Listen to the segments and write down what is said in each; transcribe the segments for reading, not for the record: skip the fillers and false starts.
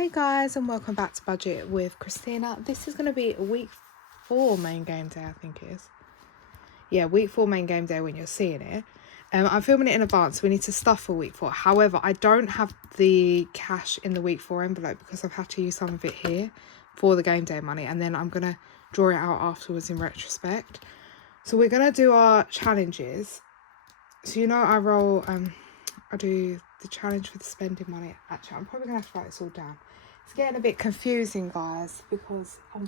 Hey guys, and welcome back to Budget with Christina. This is going to be a week 4 main game day, I think it is. Yeah, week 4 main game day when you're seeing it. I'm filming it in advance, so we need to stuff for week 4. However, I don't have the cash in the week 4 envelope because I've had to use some of it here for the game day money, and then I'm going to draw it out afterwards in retrospect. So we're going to do our challenges. So I do the challenge for the spending money. Actually, I'm probably going to have to write this all down. It's getting a bit confusing, guys, because I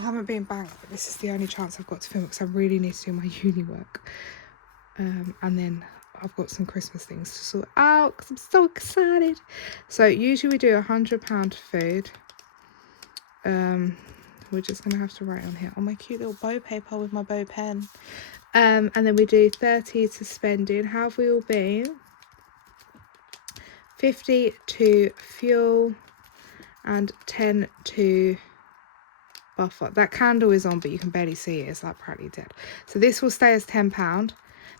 haven't been banked, but this is the only chance I've got to film because I really need to do my uni work. And then I've got some Christmas things to sort out because I'm so excited. So usually we do £100 food. We're just going to have to write on here. Oh, my cute little bow paper with my bow pen. And then we do 30 to spending. How have we all been? 50 to fuel and 10 to buffer. That candle is on, but you can barely see it. It's like practically dead. So this will stay as £10.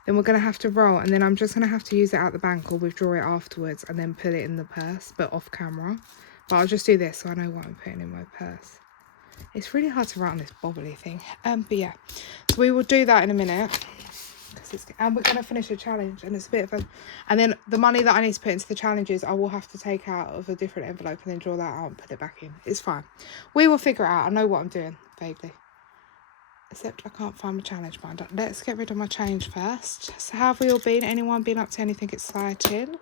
Then we're going to have to roll, and then I'm just going to have to use it out the bank or withdraw it afterwards and then put it in the purse, but off camera. But I'll just do this so I know what I'm putting in my purse. It's really hard to write on this bobbly thing. But yeah, so we will do that in a minute. And we're going to finish a challenge, and it's a bit of a... And then the money that I need to put into the challenges, I will have to take out of a different envelope and then draw that out and put it back in. It's fine. We will figure it out. I know what I'm doing, vaguely. Except I can't find my challenge binder. Let's get rid of my change first. So how have we all been? Anyone been up to anything exciting?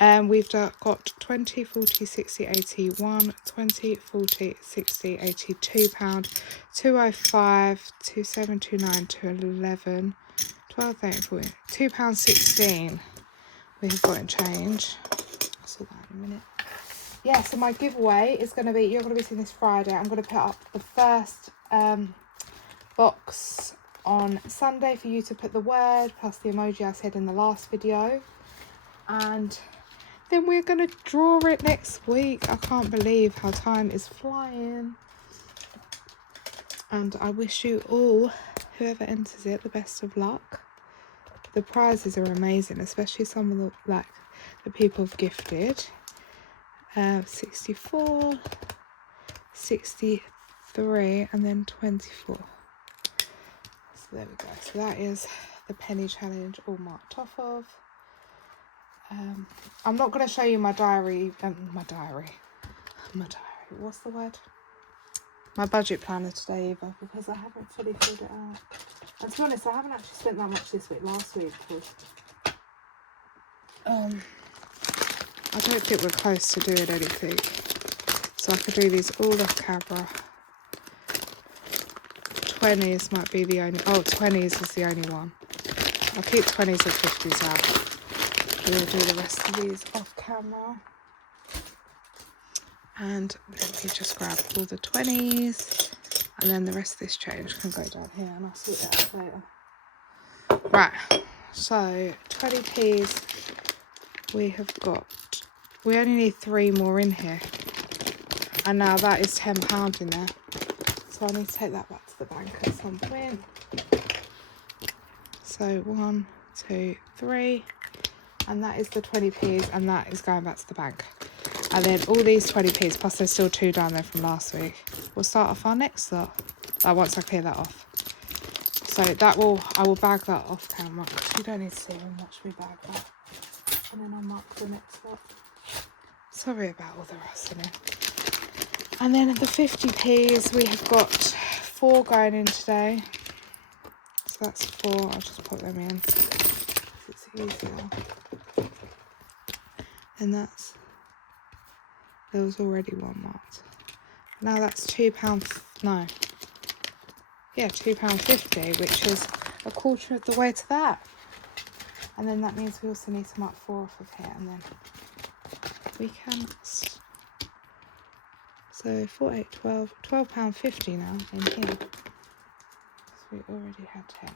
We've got 20, 40, 60, 81, 20, 40, 60, 82 £, 205, 27, 29, 211, 12, 13, 14, £2.16 we have got in change. I'll sort that in a minute. Yeah, so my giveaway is going to be, you're going to be seeing this Friday. I'm going to put up the first box on Sunday for you to put the word plus the emoji I said in the last video. And then we're going to draw it next week. I can't believe how time is flying. And I wish you all, whoever enters it, the best of luck. The prizes are amazing, especially some of the people have gifted. 64, 63, and then 24. So there we go. So that is the penny challenge all marked off of. I'm not going to show you my diary. What's the word? My budget planner today either, because I haven't fully filled it out. And to be honest, I haven't actually spent that much this week. Last week was I don't think we're close to doing anything, so I could do these all off camera. 20s might be the only... Oh, 20s is the only one. I'll keep 20s and 50s out. We'll do the rest of these off camera. And let me just grab all the 20s, and then the rest of this change can go down here, and I'll sort that out later. Right, so 20p's we have got... We only need 3 more in here. And now that is £10 in there. So I need to take that back to the bank at some point. So 1, 2, 3. And that is the 20p's, and that is going back to the bank. And then all these 20p's, plus there's still 2 down there from last week. We'll start off our next lot. Once I clear that off. So I will bag that off camera, because you don't need to see and watch me bag that. And then I'll mark the next lot. Sorry about all the rustling. And then the 50p's, we have got 4 going in today. So that's 4. I'll just put them in. It's easier. And there was already 1 marked. Now that's £2. No. Yeah, £2.50, which is a quarter of the way to that. And then that means we also need to mark 4 off of here, and then we can... So 4, 8, 12, £12.50 now in here. So we already had 10.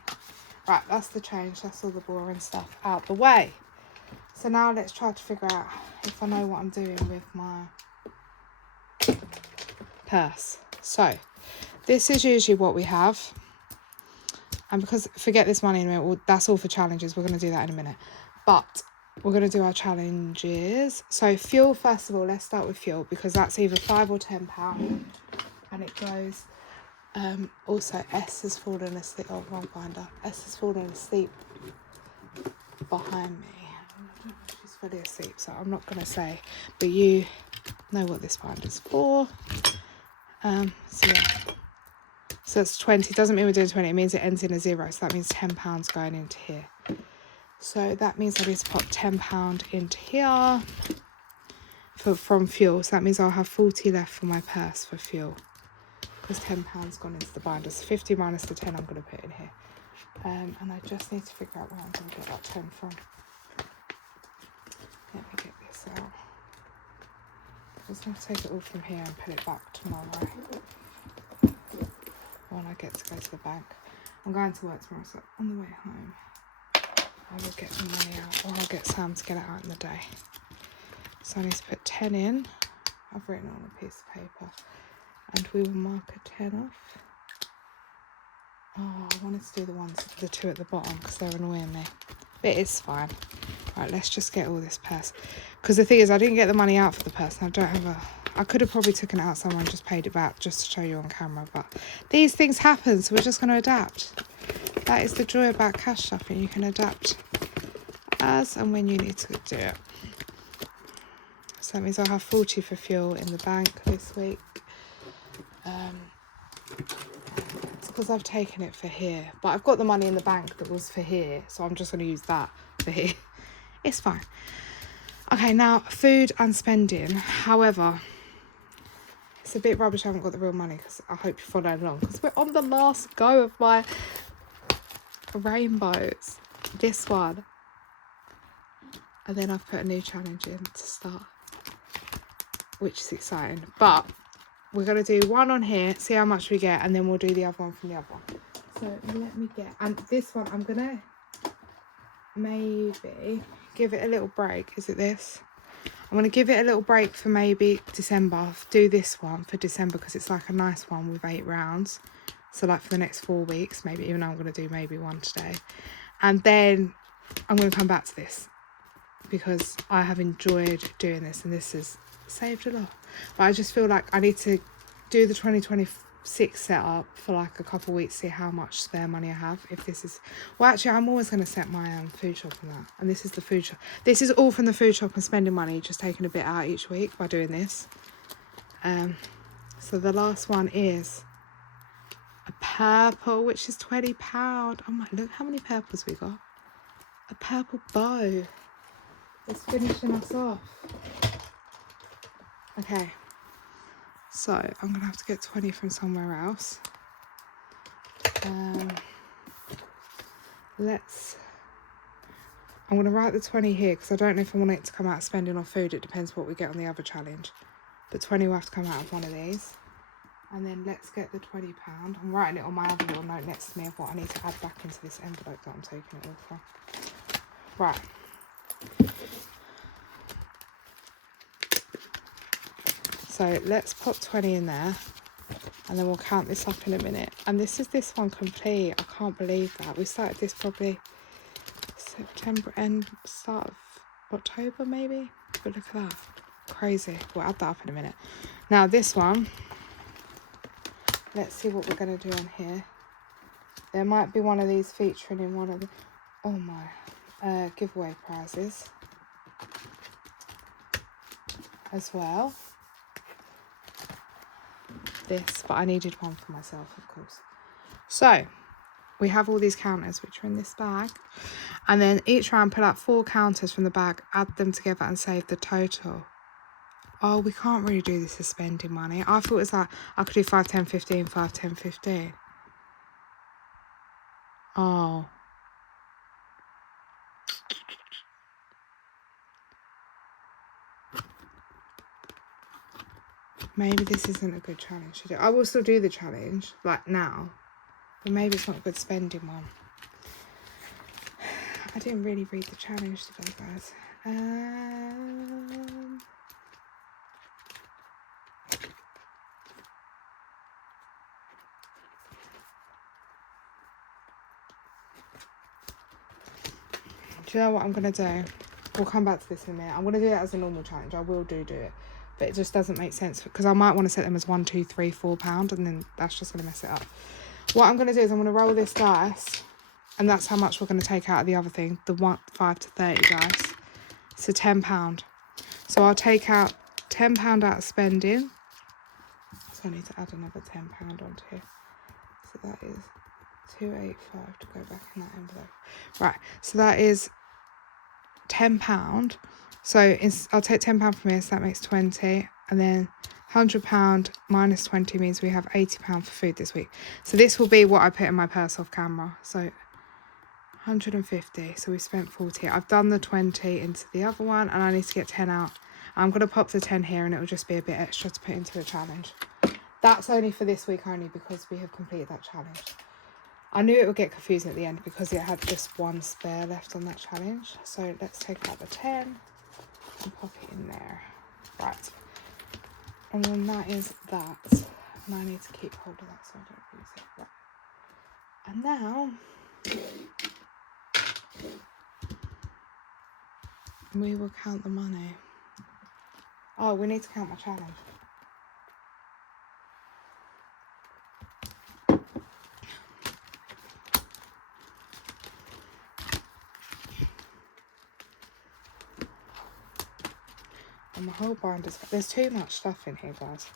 Right, that's the change. That's all the boring stuff out the way. So now let's try to figure out if I know what I'm doing with my purse. So this is usually what we have. And because, forget this money in a minute, well, that's all for challenges. We're going to do that in a minute. But we're going to do our challenges. So fuel, first of all, let's start with fuel, because that's either £5 or £10, and it goes. Also, S has fallen asleep. Oh, wrong binder. S has fallen asleep behind me. I don't know if she's fully asleep, so I'm not going to say, but you know what this binder's for. So yeah, so it's 20. Doesn't mean we're doing 20, it means it ends in a 0, so that means £10 going into here. So that means I need to pop £10 into here from fuel. So that means I'll have 40 left for my purse for fuel, because £10 gone into the binder. So 50 minus the 10 I'm going to put in here. And I just need to figure out where I'm going to get that 10 from. Let me get this out. I'm just going to take it all from here and put it back tomorrow when I get to go to the bank. I'm going to work tomorrow, so on the way home I will get the money out, or I'll get Sam to get it out in the day. So I need to put 10 in. I've written on a piece of paper, and we will mark a 10 off. Oh, I wanted to do the two at the bottom because they're annoying me, but it's fine. Right, let's just get all this purse, because the thing is I didn't get the money out for the purse, and I don't have I could have probably taken it out somewhere and just paid it back just to show you on camera, but these things happen, so we're just going to adapt. That is the joy about cash shopping. You can adapt as and when you need to do it. So that means I'll have 40 for fuel in the bank this week. It's because I've taken it for here, but I've got the money in the bank that was for here, so I'm just going to use that for here. It's fine. Okay, now food and spending. However, it's a bit rubbish I haven't got the real money, because I hope you're following along, because we're on the last go of my rainbows. This one. And then I've put a new challenge in to start, which is exciting. But we're going to do one on here, see how much we get, and then we'll do the other one from the other one. So let me get, and this one I'm going to maybe give it a little break. Is it this? I'm going to give it a little break for maybe December. Do this one for December because it's like a nice one with 8 rounds. So like for the next 4 weeks, maybe, even though I'm going to do maybe one today. And then I'm going to come back to this because I have enjoyed doing this and this has saved a lot. But I just feel like I need to do the 2026 setup for like a couple of weeks, see how much spare money I have. If this is, well, actually I'm always going to set my food shop on that, and this is the food shop. This is all from the food shop and spending money, just taking a bit out each week by doing this. So the last one is a purple, which is £20. Oh my, look how many purples we got. A purple bow. It's finishing us off. Okay, so I'm gonna have to get 20 from somewhere else. I'm gonna write the 20 here because I don't know if I want it to come out of spending on food. It depends what we get on the other challenge, but 20 will have to come out of one of these. And then let's get the £20. I'm writing it on my other little note next to me of what I need to add back into this envelope that I'm taking it all from. Right. So let's put 20 in there, and then we'll count this up in a minute. And this is this one complete. I can't believe that. We started this probably September and start of October maybe. But look at that. Crazy. We'll add that up in a minute. Now this one, let's see what we're going to do on here. There might be one of these featuring in one of the, oh my, giveaway prizes as well. This, but I needed one for myself, of course. So we have all these counters which are in this bag, and then each round pull out 4 counters from the bag, add them together and save the total. Oh, we can't really do this as spending money. I thought it was like I could do 5, 10, 15, 5, 10, 15. Oh, maybe this isn't a good challenge to do. I will still do the challenge like now, but maybe it's not a good spending one. I didn't really read the challenge today, guys. Do you know what I'm going to do? we'll come back to this in a minute. I'm going to do that as a normal challenge. I will do it. But it just doesn't make sense because I might want to set them as £1, £2, £3, £4, and then that's just going to mess it up. What I'm going to do is I'm going to roll this dice, and that's how much we're going to take out of the other thing, the 5 to 30 dice. So £10. So I'll take out £10 out of spending. So I need to add another £10 onto here. So that is 285 to go back in that envelope. Right, so that is £10. So I'll take £10 from here, so that makes 20, and then £100 minus 20 means we have £80 for food this week. So this will be what I put in my purse off camera. So 150. So we spent 40. I've done the 20 into the other one, and I need to get 10 out. I'm going to pop the 10 here, and it will just be a bit extra to put into the challenge. That's only for this week only because we have completed that challenge. I knew it would get confusing at the end because it had just one spare left on that challenge. So let's take out the 10 and pop it in there. Right. And then that is that. And I need to keep hold of that so I don't lose it. Right. And now we will count the money. Oh, we need to count my challenge. And my whole binder's... There's too much stuff in here, guys.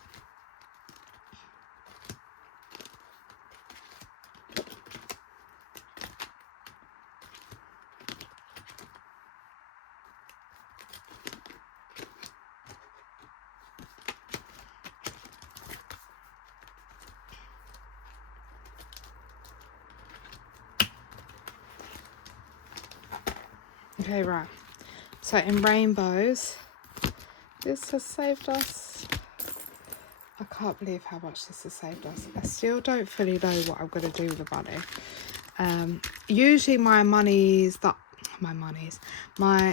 Okay, right. So in rainbows, this has saved us. I can't believe how much this has saved us. I still don't fully know what I'm going to do with the money. Usually my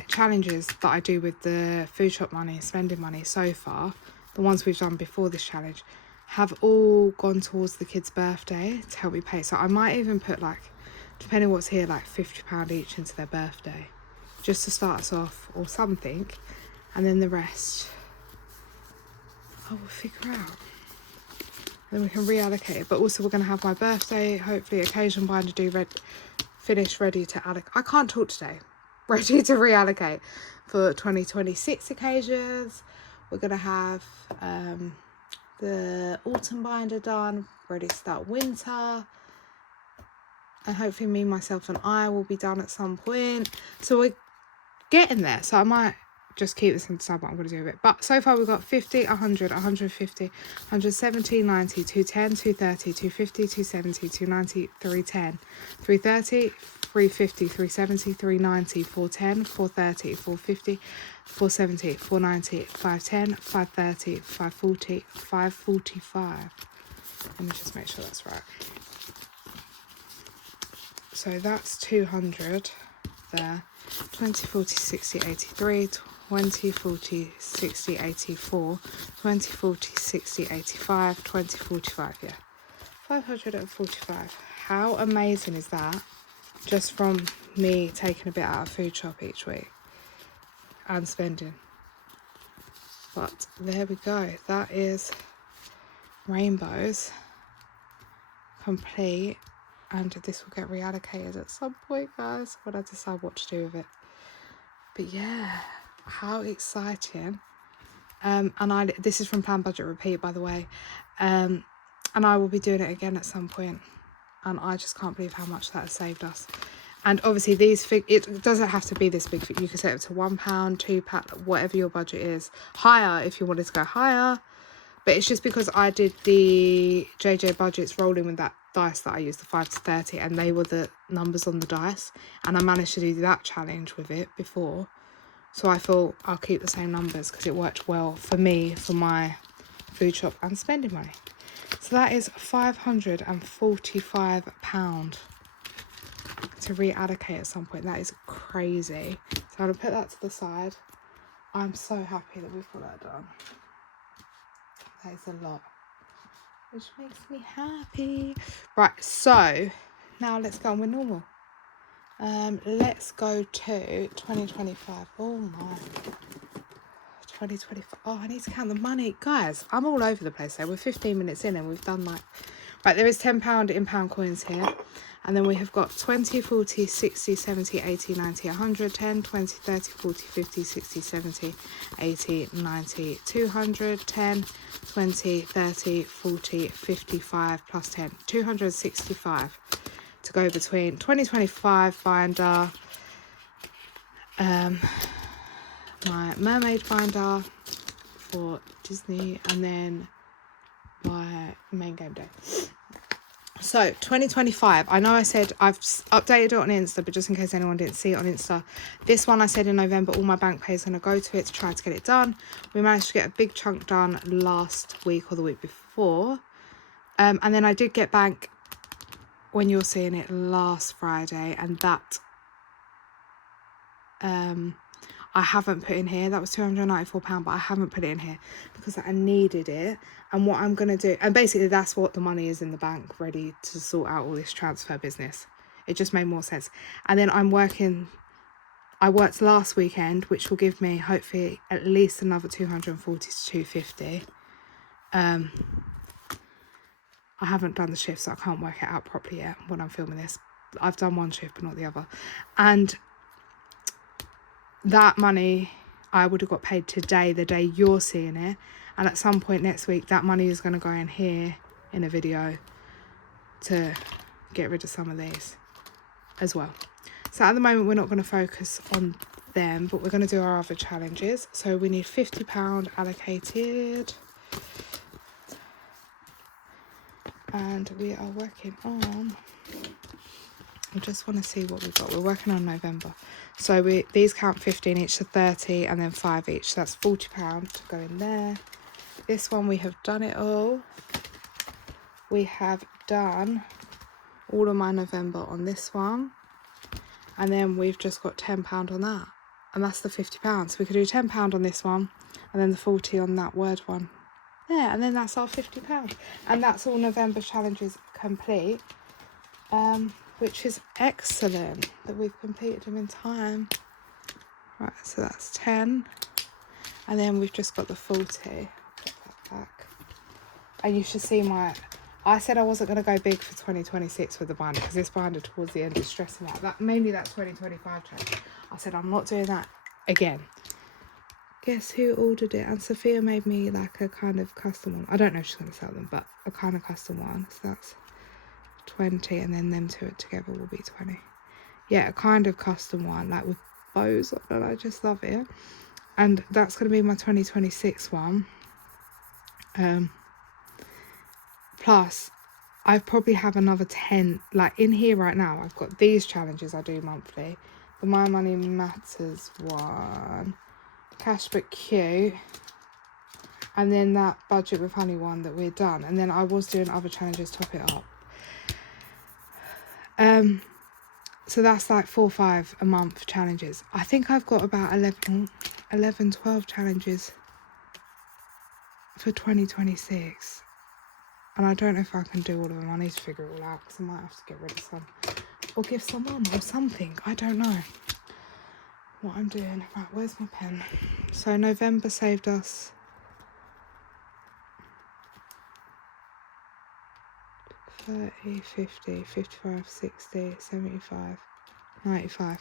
challenges that I do with the food shop money, spending money so far, the ones we've done before this challenge, have all gone towards the kid's birthday to help me pay. So I might even put, like, depending on what's here, like £50 each into their birthday, just to start us off, or something, and then the rest I will figure out. Then we can reallocate it. But also we're going to have my birthday, hopefully occasion binder finish, ready to allocate. I can't talk today. Ready to reallocate for 2026 occasions. We're going to have the autumn binder done, ready to start winter. And hopefully me, myself and I will be done at some point. So we're getting there. So I might just keep this and decide what I'm going to do with it. But so far we've got 50, 100, 150, 170, 90, 210, 230, 250, 270, 290, 310, 330, 350, 370, 390, 410, 430, 450, 470, 490, 510, 530, 540, 545. Let me just make sure that's right. So that's 200 there. 20, 40, 60, 83, 20, 40, 60, 84, 20, 40, 60, 85, 20, 45, yeah. 545. How amazing is that? Just from me taking a bit out of food shop each week and spending. But there we go. That is rainbows complete. And this will get reallocated at some point, guys, when I decide what to do with it. But yeah, how exciting. This is from Plan Budget Repeat, by the way. And I will be doing it again at some point. And I just can't believe how much that has saved us. And obviously it doesn't have to be this big. You can set it to £1, £2, whatever your budget is. Higher if you wanted to go higher. But it's just because I did the JJ budgets rolling with that dice that I used, the 5 to 30, and they were the numbers on the dice. And I managed to do that challenge with it before. So I thought I'll keep the same numbers because it worked well for me, for my food shop and spending money. So that is £545 to reallocate at some point. That is crazy. So I'm going to put that to the side. I'm so happy that we've got that done. That is a lot, which makes me happy. Right, so now let's go on with normal. Let's go to 2025. Oh my. 2025. Oh, I need to count the money. Guys, I'm all over the place there. We're 15 minutes in and we've done like... Right, there is £10 in pound coins here. And then we have got 20, 40, 60, 70, 80, 90, 100, 10, 20, 30, 40, 50, 60, 70, 80, 90, 200, 10, 20, 30, 40, 55 plus 10. 265 to go between 2025 binder, my mermaid binder for Disney, and then my main game day. So 2025, I know I said I've updated it on Insta, but just in case anyone didn't see it on Insta, this one I said in November all my bank pay is going to go to it to try to get it done. We managed to get a big chunk done last week or the week before, and then I did get bank when you're seeing it last Friday, and that I haven't put in here. That was £294, but I haven't put it in here because I needed it. And what I'm going to do, and basically that's what the money is in the bank, ready to sort out all this transfer business. It just made more sense. And then I worked last weekend, which will give me hopefully at least another 240 to 250. I haven't done the shift, so I can't work it out properly yet when I'm filming this. I've done one shift, but not the other. And that money I would have got paid today, the day you're seeing it. And at some point next week, that money is going to go in here in a video to get rid of some of these as well. So at the moment, we're not going to focus on them, but we're going to do our other challenges. So we need £50 allocated. And we are working on... I just want to see what we've got. We're working on November. So these count 15 each to 30 and then 5 each. So that's £40 to go in there. This one we have done it all. We have done all of my November on this one. And then we've just got £10 on that. And that's the £50. So we could do £10 on this one and then the 40 on that word one. Yeah, and then that's our £50. And that's all November challenges complete. Which is excellent that we've completed them in time. Right, so that's 10. And then we've just got the 40. I'll put that back. And you should see I said I wasn't going to go big for 2026 with the binder, because this binder towards the end is stressing out. Mainly that 2025 challenge. I said I'm not doing that again. Guess who ordered it? And Sophia made me like a kind of custom one. I don't know if she's going to sell them, but a kind of custom one. So that's 20, and then them two together will be 20. Yeah, a kind of custom one, like with bows on, and I just love it. And that's going to be my 2026 one. Plus I probably have another 10 like in here right now. I've got these challenges I do monthly, the My Money Matters one, Cash But Cute, and then that Budget with Honey one that we're done. And then I was doing other challenges to top it up. So that's like 4 or 5 a month challenges. I think I've got about 11, 12 challenges for 2026. And I don't know if I can do all of them. I need to figure it all out, because I might have to get rid of some or give someone or something. I don't know what I'm doing. Right, where's my pen? So November saved us 30, 50, 55, 60, 75, 95.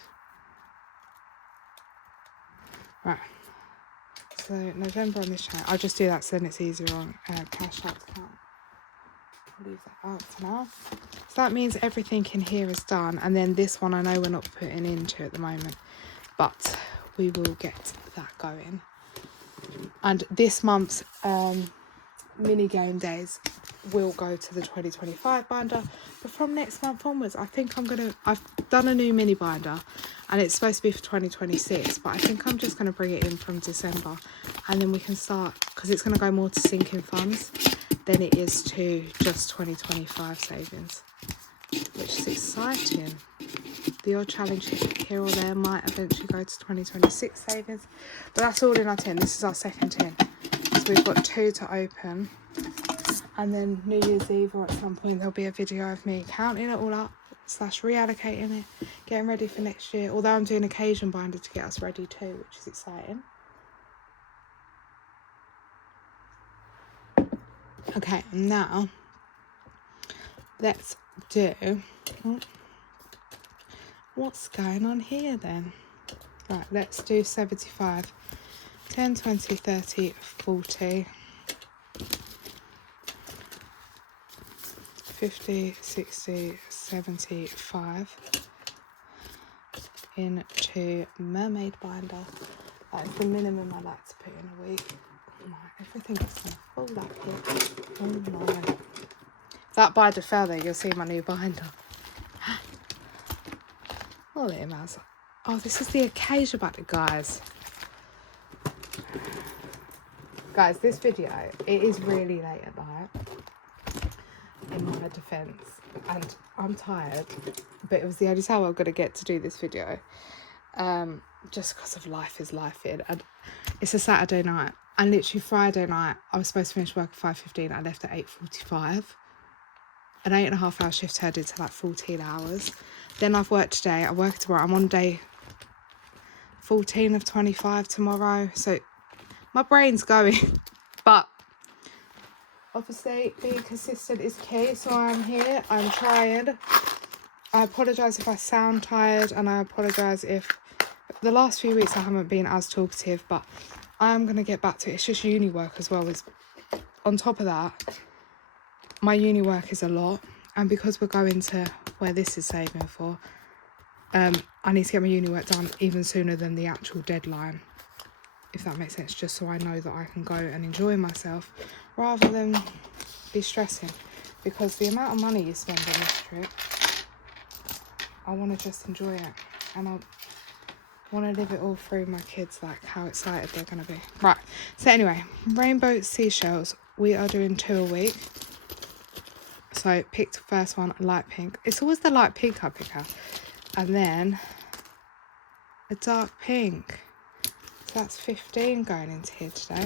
Right. So November on this channel. I'll just do that so then it's easier on Cash Out account. I'll leave that out for now. So that means everything in here is done. And then this one I know we're not putting into at the moment, but we will get that going. And this month's mini game days will go to the 2025 binder, but from next month onwards I think I've done a new mini binder and it's supposed to be for 2026, but I think I'm just going to bring it in from December, and then we can start, because it's going to go more to sinking funds than it is to just 2025 savings, which is exciting. The odd challenge here or there might eventually go to 2026 savings, but that's all in our tin. This is our second tin, so we've got 2 to open. And then New Year's Eve or at some point there'll be a video of me counting it all up, slash reallocating it, getting ready for next year. Although I'm doing occasion binder to get us ready too, which is exciting. Okay, now let's do, what's going on here then? Right, let's do 75, 10, 20, 30, 40, 50, 60, 75 into mermaid binder. That is the minimum I like to put in a week. Oh my, everything is going to fall up here. Oh my. If that binder fell there, you'll see my new binder. Oh, there it is. Oh, this is the occasion binder, guys. Guys, this video, it is really late at night, in my defence, and I'm tired, but it was the only time I'm going to get to do this video, just because of life is life in, and it's a Saturday night, and literally Friday night, I was supposed to finish work at 5:15, I left at 8:45, an 8.5 hour shift turned into like 14 hours, then I've worked today, I work tomorrow, I'm on day 14 of 25 tomorrow, so my brain's going, but obviously being consistent is key, so I'm here, I'm trying. I apologise if I sound tired, and I apologise if the last few weeks I haven't been as talkative, but I'm going to get back to it. It's just uni work as well. On top of that, my uni work is a lot, and because we're going to where this is saving for, I need to get my uni work done even sooner than the actual deadline, if that makes sense, just so I know that I can go and enjoy myself rather than be stressing, because the amount of money you spend on this trip, I want to just enjoy it, and I want to live it all through my kids, like how excited they're going to be. Right, so anyway, rainbow seashells, we are doing 2 a week. So picked the first one, light pink. It's always the light pink I pick out, and then a dark pink. So that's 15 going into here today.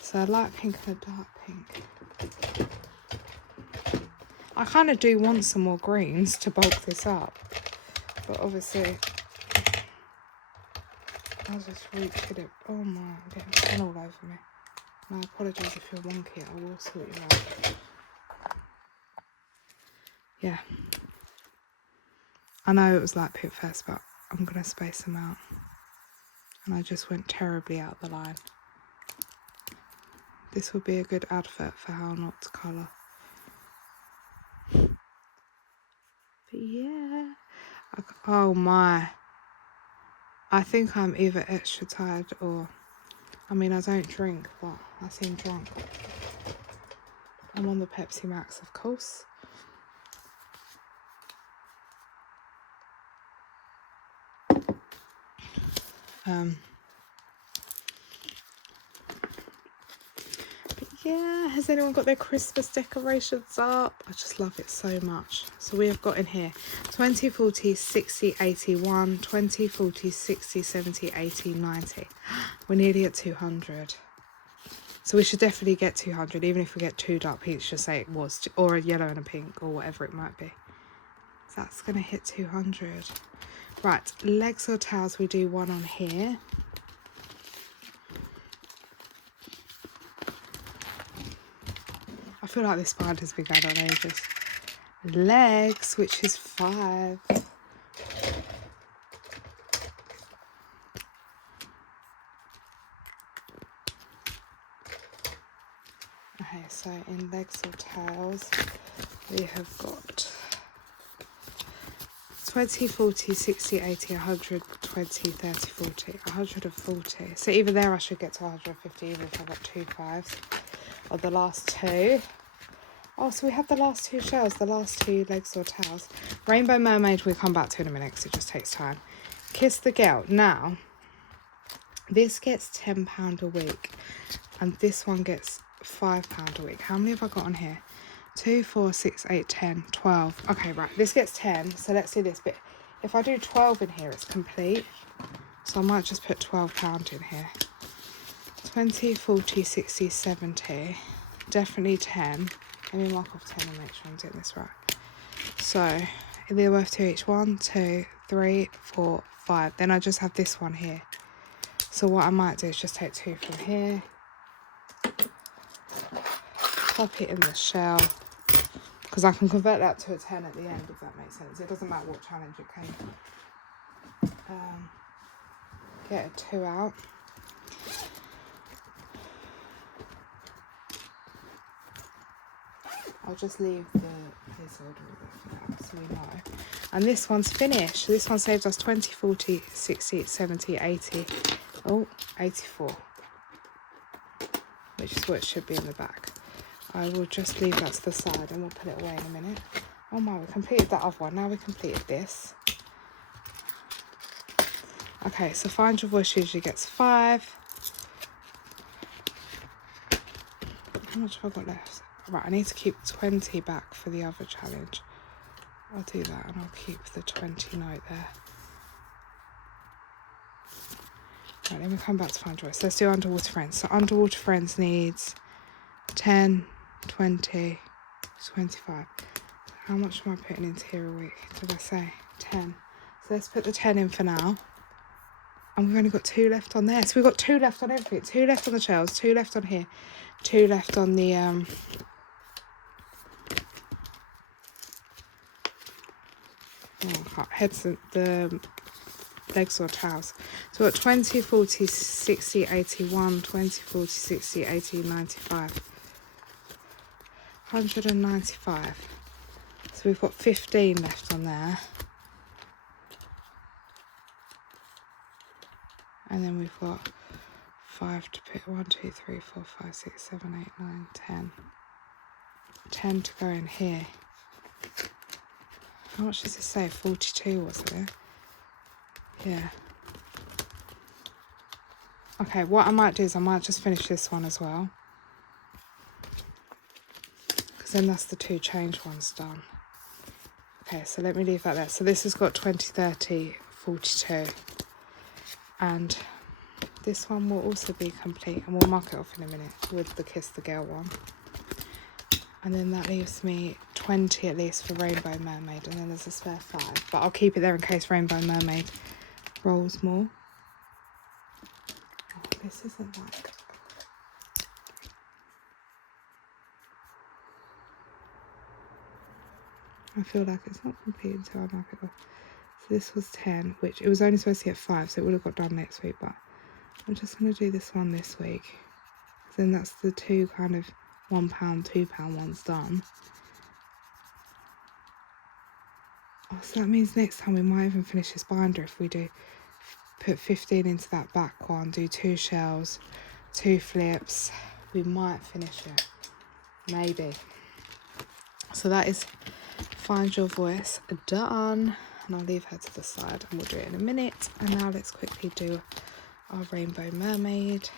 So a light pink and a dark pink. I kind of do want some more greens to bulk this up, but obviously I'll just reach it. Oh my, I'm getting sun all over me. And I apologise if you're wonky, I will sort you out. Yeah. I know it was light pink first, but I'm going to space them out. And I just went terribly out the line. This would be a good advert for how not to colour. But yeah. Oh my. I think I'm either extra tired or... I mean, I don't drink, but I seem drunk. I'm on the Pepsi Max, of course. But yeah, has anyone got their Christmas decorations up? I just love it so much. So we have got in here 20, 40, 60, 81, 20, 40, 60, 70, 80, 90. We're nearly at 200. So we should definitely get 200, even if we get 2 dark pinks, just say it was, or a yellow and a pink, or whatever it might be. So that's going to hit 200. Right, legs or tails, we do 1 on here. I feel like this bind has been going on ages. Legs, which is 5. Okay, so in legs or tails, we have got 20, 40, 60, 80, 100, 20, 30, 40, 140. So either there I should get to 150, even if I've got 2 5s. Or the last 2. Oh, so we have the last 2 shells, the last 2 legs or tails. Rainbow Mermaid we'll come back to in a minute because it just takes time. Kiss the Girl. Now, this gets £10 a week. And this one gets £5 a week. How many have I got on here? 2, 4, 6, 8, 10, 12. Okay, right. This gets 10. So let's do this bit. If I do 12 in here, it's complete. So I might just put £12 in here. 20, 40, 60, 70. Definitely 10. Let me mark off 10 and make sure I'm doing this right. So they're worth 2 each. 1, 2, 3, 4, 5. Then I just have this one here. So what I might do is just take 2 from here, pop it in the shell, because I can convert that to a 10 at the end, if that makes sense. It doesn't matter what challenge it came. Get a 2 out. I'll just leave the placeholder for that so we know. And this one's finished. This one saves us 20, 40, 60, 70, 80. Oh, 84. Which is what should be in the back. I will just leave that to the side and we'll put it away in a minute. Oh my, we completed that other one. Now we completed this. Okay, so Find Your Voice usually gets 5. How much have I got left? Right, I need to keep 20 back for the other challenge. I'll do that and I'll keep the 20 note there. Right, let me come back to Find Your Voice. Let's do Underwater Friends. So Underwater Friends needs 10, 20, 25. How much am I putting into here a week? Did I say 10? So let's put the 10 in for now. And we've only got 2 left on there. So we've got 2 left on everything. 2 left on the shells, 2 left on here, 2 left on the heads, the legs or towels. So we've got 20, 40, 60, 81, 20, 40, 60, 80, 95. 195. So we've got 15 left on there. And then we've got 5 to put. 1, 2, 3, 4, 5, 6, 7, 8, 9, 10. 10 to go in here. How much does it say? 42, wasn't it? Yeah. Okay, what I might do is I might just finish this one as well. Because then that's the 2 change ones done. Okay, so let me leave that there. So this has got 20, 30, 42. And this one will also be complete. And we'll mark it off in a minute with the Kiss the Girl one. And then that leaves me 20 at least for Rainbow Mermaid. And then there's a spare 5. But I'll keep it there in case Rainbow Mermaid rolls more. Oh, this isn't that good. I feel like it's not complete until I mark it off. So this was 10, which it was only supposed to get 5, so it would have got done next week. But I'm just going to do this one this week. Then that's the 2 kind of £1, £2 ones done. Oh, so that means next time we might even finish this binder if we do put 15 into that back one, do 2 shells, 2 flips. We might finish it. Maybe. So that is Find Your Voice done. And I'll leave her to the side and we'll do it in a minute. And now let's quickly do our Rainbow Mermaid.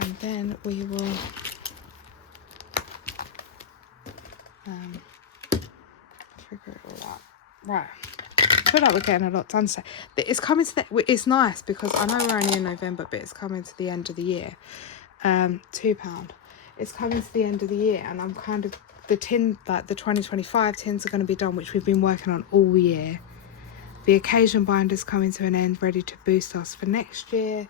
And then we will figure it all out. Right. I feel like we're getting a lot done today. It's coming to it's nice because I know we're only in November, but it's coming to the end of the year. £2. It's coming to the end of the year, and I'm kind of the 2025 tins are going to be done, which we've been working on all year. The occasion binder's coming to an end, ready to boost us for next year.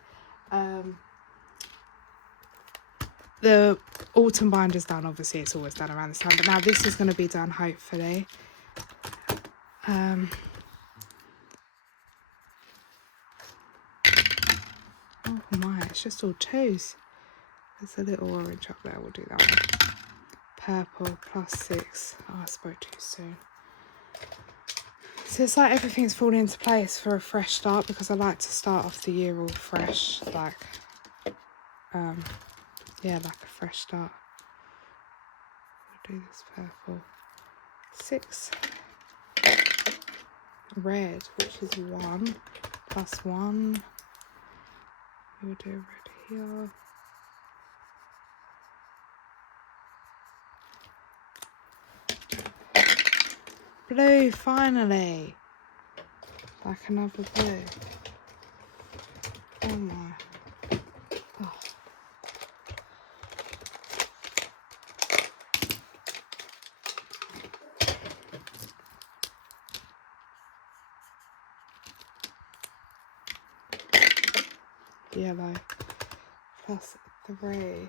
The autumn binder's done. Obviously, it's always done around this time, but now this is going to be done hopefully. Oh my, it's just all 2s. There's a little orange up there, we'll do that one. Purple, +6. Oh, I spoke too soon. So it's like everything's falling into place for a fresh start, because I like to start off the year all fresh, like, yeah, like a fresh start. We'll do this purple. 6. Red, which is 1 + 1. We'll do red here. Blue, finally. Like another blue. Oh my. Oh. yellow plus 3.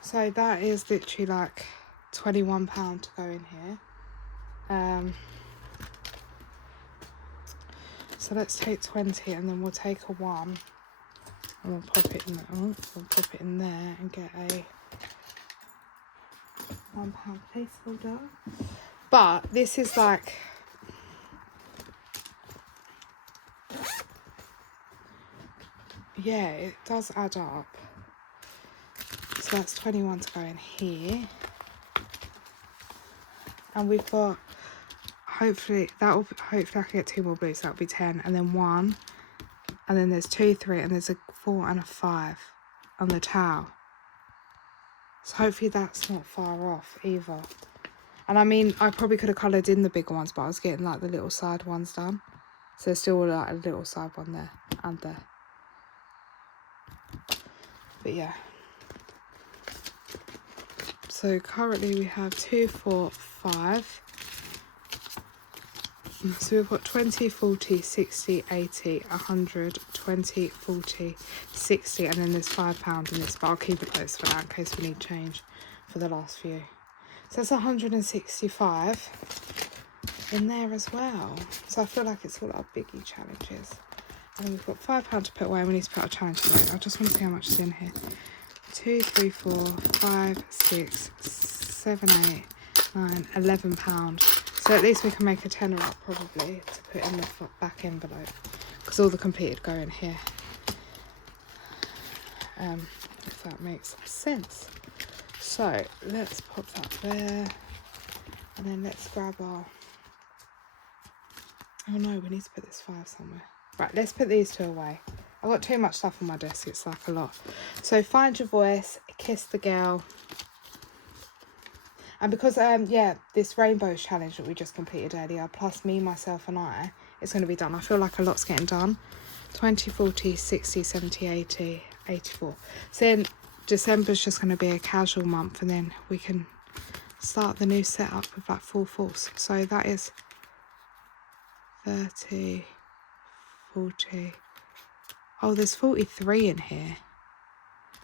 So that is literally like £21 to go in here. So let's take 20 and then we'll take a 1 and we'll pop it in there. Oh, we'll pop it in there and get a £1 placeholder. But this is like, yeah, it does add up. So that's 21 to go in here. And we've got, hopefully I can get 2 more blues, so that'll be 10, and then 1, and then there's 2, 3, and there's a 4 and a 5 on the towel. So hopefully that's not far off either. And I mean, I probably could have coloured in the bigger ones, but I was getting like the little side ones done. So there's still like a little side one there and there. But yeah. So currently we have 2, 4, 5. So we've got 20, 40, 60, 80, 100, 20, 40, 60, and then there's £5 in this, but I'll keep it close for that in case we need change for the last few. So that's 165 in there as well. So I feel like it's all our biggie challenges. And we've got £5 to put away, and we need to put our challenge away. I just want to see how much is in here. 2, 3, 4, 5, 6, 7, 8, 9, £11. So at least we can make a tenner up probably to put in the back envelope, because all the completed go in here. If that makes sense. So let's pop that there, and then let's grab our, oh no, we need to put this 5 somewhere. Right, let's put these 2 away. I've got too much stuff on my desk, it's like a lot. So Find Your Voice, Kiss the Girl. And because, yeah, this rainbow challenge that we just completed earlier, plus me, myself and I, it's going to be done. I feel like a lot's getting done. 20, 40, 60, 70, 80, 84. So then December's just going to be a casual month, and then we can start the new setup with like full force. So that is 30, 40. Oh, there's 43 in here.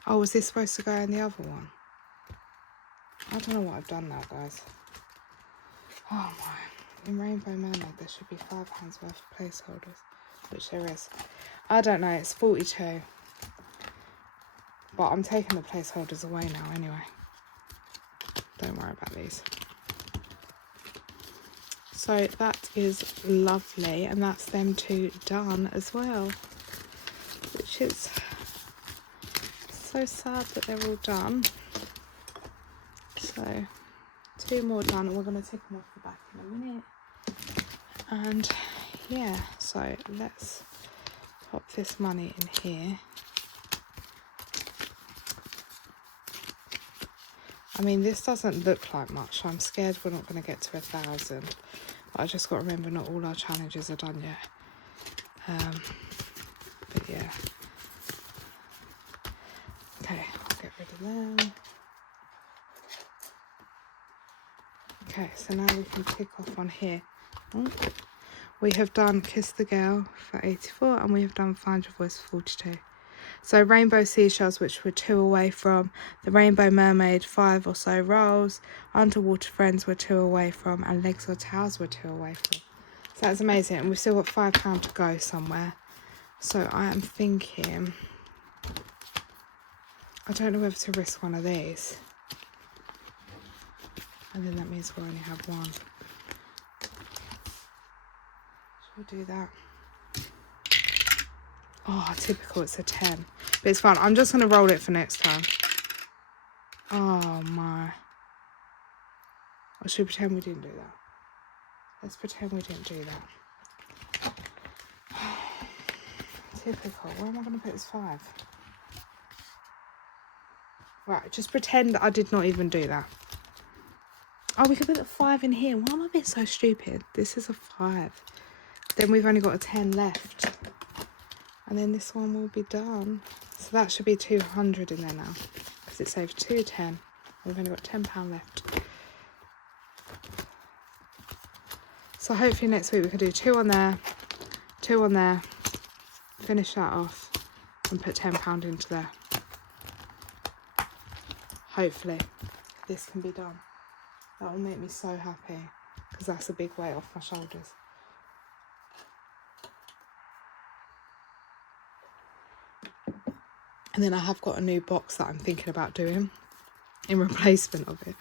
Oh, was this supposed to go in the other one? I don't know what I've done now, guys. Oh my. In Rainbow Mermaid, there should be £5 worth of placeholders, which there is. I don't know, it's 42. But I'm taking the placeholders away now anyway. Don't worry about these. So that is lovely, and that's them 2 done as well. Which is so sad that they're all done. So 2 more done, and we're going to tick them off the back in a minute. And yeah, so let's pop this money in here. I mean, this doesn't look like much. I'm scared we're not going to get to 1,000. But I just got to remember not all our challenges are done yet. But yeah. Okay, I'll get rid of them. Okay, so now we can tick off on here. We have done Kiss the Girl for 84, and we have done Find Your Voice for 42. So Rainbow Seashells, which we're 2 away from, the Rainbow Mermaid, 5 or so rolls, Underwater Friends we're 2 away from, and Legs or Towels we're 2 away from. So that's amazing, and we've still got £5 to go somewhere. So I am thinking, I don't know whether to risk one of these. And then that means we'll only have 1. Should we do that? Oh, typical, it's a 10. But it's fine. I'm just going to roll it for next time. Oh, my. Or should we pretend we didn't do that? Let's pretend we didn't do that. Typical. Where am I going to put this 5? Right, just pretend I did not even do that. Oh, we could put the 5 in here. Why am I being so stupid? This is a 5. Then we've only got a 10 left. And then this one will be done. So that should be 200 in there now. because it saved 2.10. We've only got £10 left. So hopefully next week we can do 2 on there, 2 on there, finish that off and put £10 into there. Hopefully this can be done. That will make me so happy because that's a big weight off my shoulders. And then I have got a new box that I'm thinking about doing in replacement of it.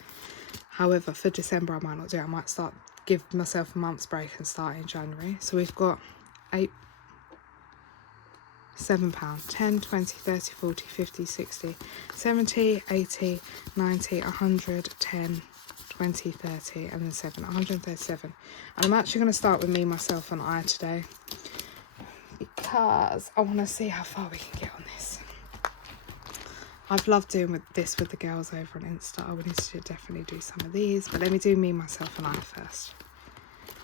However, for December I might not do it. I might give myself a month's break and start in January. So we've got £7, 10, 20, 30, 40, 50, 60, 70, 80, 90, 100, 10, 20, 30, and then 7, 137. And I'm actually going to start with me, myself, and I today because I want to see how far we can get on this. I've loved doing this with the girls over on Insta. I would need to definitely do some of these, but let me do me, myself, and I first.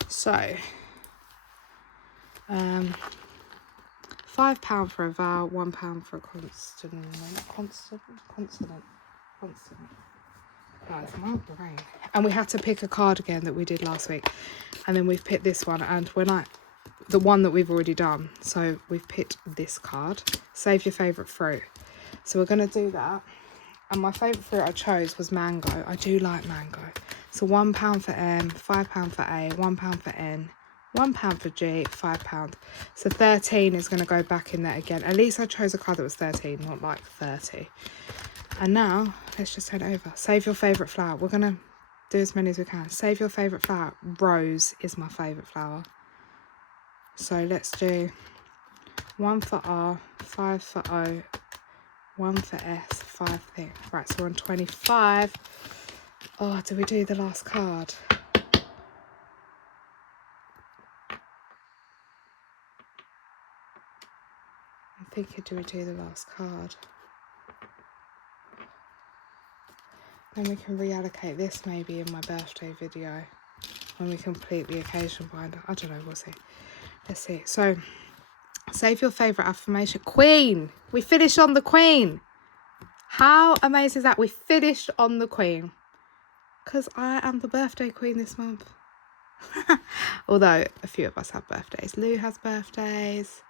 So, £5 for a vowel, £1 for a consonant. Guys, my brain. And we had to pick a card again that we did last week, and then we've picked this one. And the one that we've already done, so we've picked this card. Save your favourite fruit. So we're going to do that. And my favourite fruit I chose was mango. I do like mango. So £1 for M, £5 for A, £1 for N, £1 for G, £5. So 13 is going to go back in there again. At least I chose a card that was 13, not like 30. And now, let's just turn it over. Save your favourite flower. We're going to do as many as we can. Save your favourite flower. Rose is my favourite flower. So let's do 1 for R, 5 for O, 1 for S, 5 thing. Right, so we're on 25. Oh, do we do the last card? I'm thinking, do we do the last card? Then we can reallocate this maybe in my birthday video when we complete the occasion binder. I don't know, we'll see. Let's see. So, save your favourite affirmation. Queen! We finished on the Queen! How amazing is that? We finished on the Queen. Because I am the birthday queen this month. Although a few of us have birthdays. Lou has birthdays.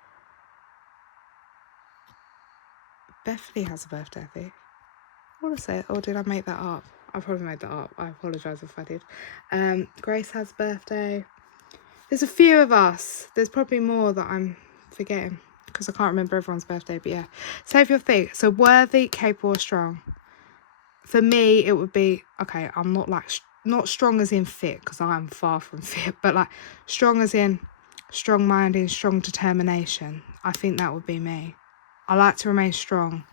Bethany has a birthday, I think. I want to say it, or did I make that up? I probably made that up. I apologise if I did. Grace has a birthday. There's a few of us. There's probably more that I'm forgetting because I can't remember everyone's birthday, but yeah. Save your thing. So worthy, capable, or strong. For me, it would be, okay, I'm not like, not strong as in fit, because I am far from fit, but like strong as in strong-minded, strong determination. I think that would be me. I like to remain strong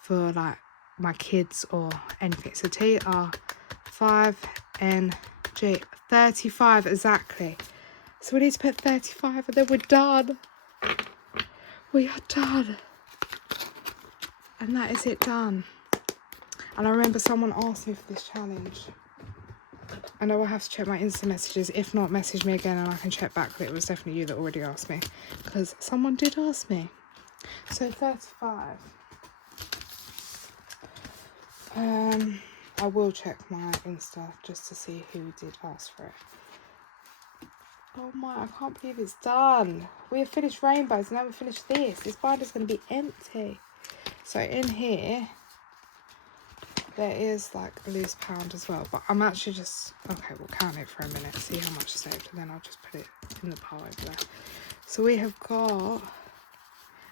for like my kids or anything. So TR5NG, 35 exactly. So we need to put 35 and then we're done. We are done. And that is it done. And I remember someone asked me for this challenge. I know I have to check my Insta messages. If not, message me again and I can check back that it was definitely you that already asked me. Because someone did ask me. So 35. I will check my Insta just to see who did ask for it. Oh my, I can't believe it's done. We have finished rainbows and now we've finished this. This binder's going to be empty. So in here, there is like a loose pound as well. But I'm actually just, okay, we'll count it for a minute, see how much saved, and then I'll just put it in the pile over there. So we have got,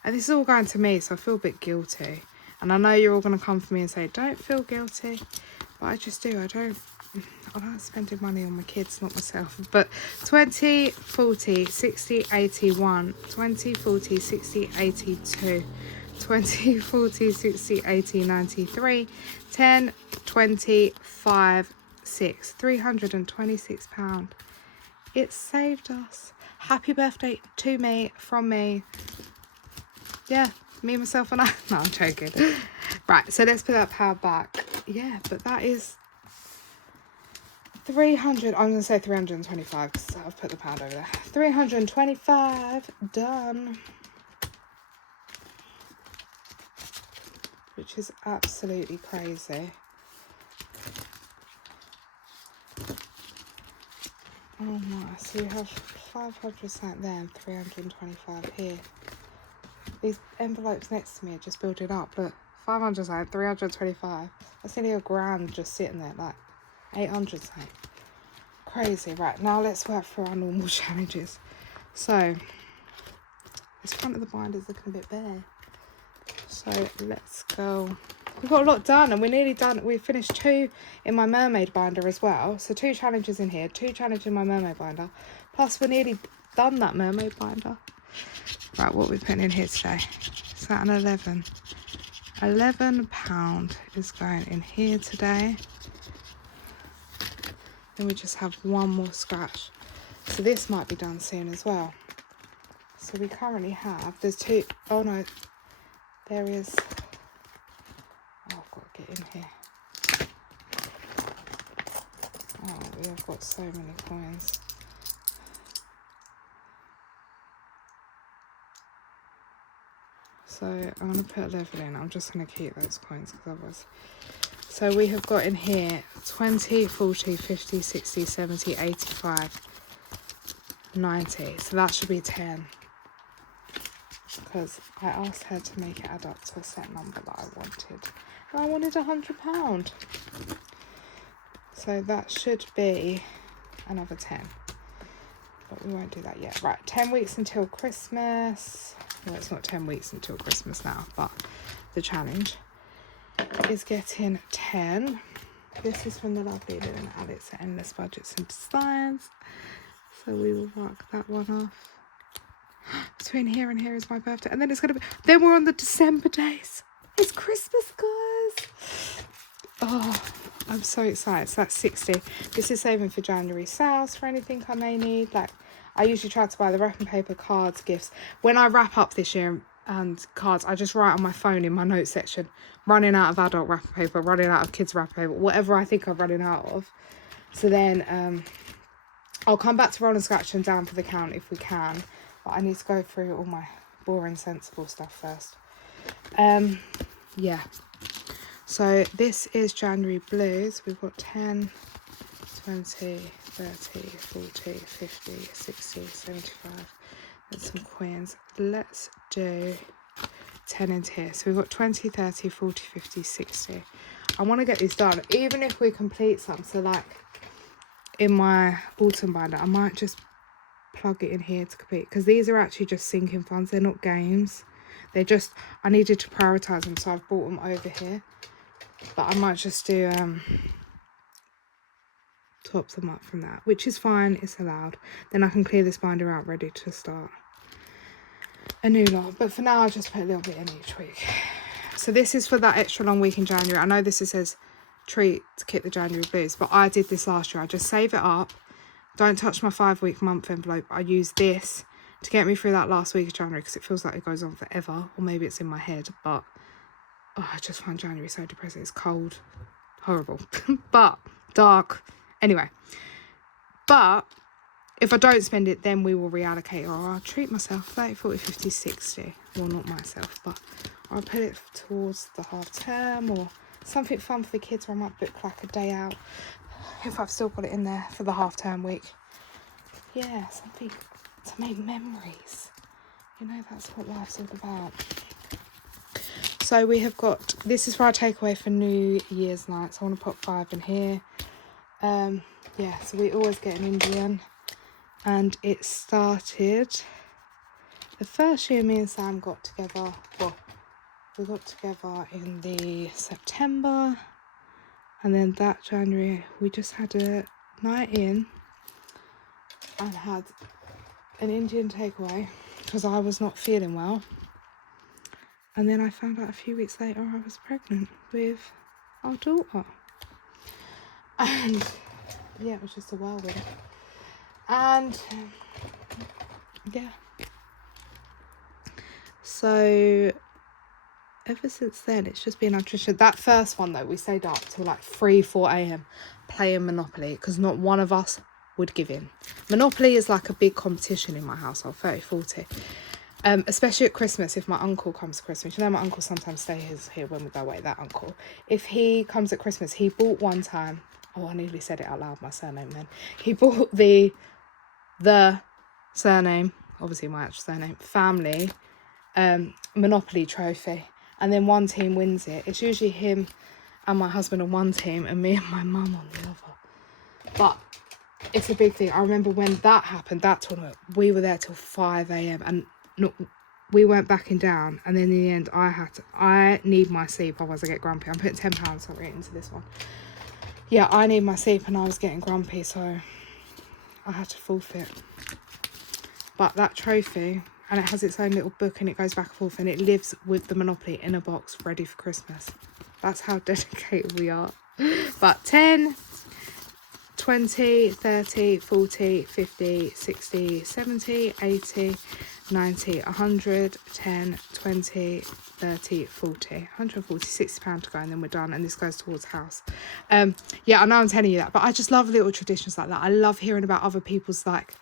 and this is all going to me, so I feel a bit guilty. And I know you're all going to come for me and say, don't feel guilty. But I just do. I don't like spending money on my kids, not myself. But 20, 40, 60, 81, 20, 40, 60, 82, 20, 40, 60, 80, 93, 10, 20, 5, 6, £326. It saved us. Happy birthday to me, from me. Yeah, me, myself and I. No, I'm joking. Right, so let's put that power back. Yeah, but that is 300. I'm going to say 325 because I've put the pound over there. 325 done. which is absolutely crazy. Oh my, so you have 500 cent there and 325 here. These envelopes next to me are just building up. Look, 500 cent, 325. That's nearly a grand just sitting there, like 800 cent. Crazy. Right, now let's work through our normal challenges. So, this front of the binder is looking a bit bare. So, let's go. We've got a lot done and we're nearly done. We've finished 2 in my mermaid binder as well. So 2 challenges in here, 2 challenges in my mermaid binder. Plus we're nearly done that mermaid binder. Right, what we're putting in here today. Is that an 11? £11 is going in here today. Then we just have one more scratch. So this might be done soon as well. So we currently have, there's 2, oh no, there is, oh, I've got to get in here. Oh, we have got so many coins. So I'm going to put 11 in. I'm just going to keep those coins because otherwise. So we have got in here 20, 40, 50, 60, 70, 85, 90. So that should be 10. Because I asked her to make it add up to a set number that I wanted. And I wanted £100. So that should be another 10. But we won't do that yet. Right, 10 weeks until Christmas. Well, it's not 10 weeks until Christmas now, but the challenge is getting 10. This is from the lovely Lynn Alex at Endless Budgets and Designs. So we will mark that one off. Between here and here is my birthday. And then it's going to be... Then we're on the December days. It's Christmas, guys. Oh, I'm so excited. So that's 60. This is saving for January sales for anything I may need. Like, I usually try to buy the wrapping paper, cards, gifts. When I wrap up this year and cards, I just write on my phone in my notes section, running out of adult wrapping paper, running out of kids wrapping paper, whatever I think I'm running out of. So then I'll come back to roll and scratch and down for the count if we can. But I need to go through all my boring, sensible stuff first. Yeah. So this is January blues. We've got 10, 20, 30, 40, 50, 60, 75. And some coins. Let's do 10 into here. So we've got 20, 30, 40, 50, 60. I want to get these done. Even if we complete some. So like in my autumn binder, I might just plug it in here to complete. Because these are actually just sinking funds. They're not games. They're just, I needed to prioritise them. So I've brought them over here. But I might just do top them up from that, which is fine, it's allowed. Then I can clear this binder out ready to start a new lot. But for now, I'll just put a little bit in each week. So this is for that extra long week in January. I know this says treat to keep the January blues, but I did this last year. I just save it up. Don't touch my 5-week month envelope. I use this to get me through that last week of January because it feels like it goes on forever, or maybe it's in my head, but oh, I just find January so depressing. It's cold, horrible, but dark. Anyway, but if I don't spend it, then we will reallocate, or I'll treat myself 30, 40, 50, 60. Well, not myself, but I'll put it towards the half term or something fun for the kids, or I might book like a day out if I've still got it in there for the half term week. Yeah, something to make memories. You know, that's what life's all about. So we have got, this is for our takeaway for New Year's night. So I want to put 5 in here. Yeah, so we always get an Indian. And it started, the first year me and Sam got together, well, we got together in the September. And then that January, we just had a night in and had an Indian takeaway because I was not feeling well. And then I found out a few weeks later I was pregnant with our daughter. And yeah, it was just a whirlwind. And yeah. So ever since then, it's just been our tradition. That first one though, we stayed up till like 3, 4 a.m. playing Monopoly because not one of us would give in. Monopoly is like a big competition in my household, 30, 40. Especially at Christmas, if my uncle comes to Christmas. You know, my uncle sometimes stays here when we go away, that uncle. If he comes at Christmas, he bought one time, oh, I nearly said it out loud, my surname then. He bought the surname, obviously my actual surname, family, Monopoly trophy. And then one team wins it. It's usually him and my husband on one team and me and my mum on the other. But it's a big thing. I remember when that happened, that tournament, we were there till 5 a.m. and no, we weren't backing down. And then in the end, I need my sleep, otherwise I get grumpy. I'm putting £10 sorry into this one. Yeah, I need my sleep and I was getting grumpy, so I had to forfeit. But that trophy, and it has its own little book and it goes back and forth and it lives with the Monopoly in a box ready for Christmas. That's how dedicated we are. But 10, 20, 30, 40, 50, 60, 70, 80, 90, 100, 10, 20, 30, 40, 140, £60 to go and then we're done, and this goes towards house. Yeah, I know I'm telling you that, but I just love little traditions like that. I love hearing about other people's, like,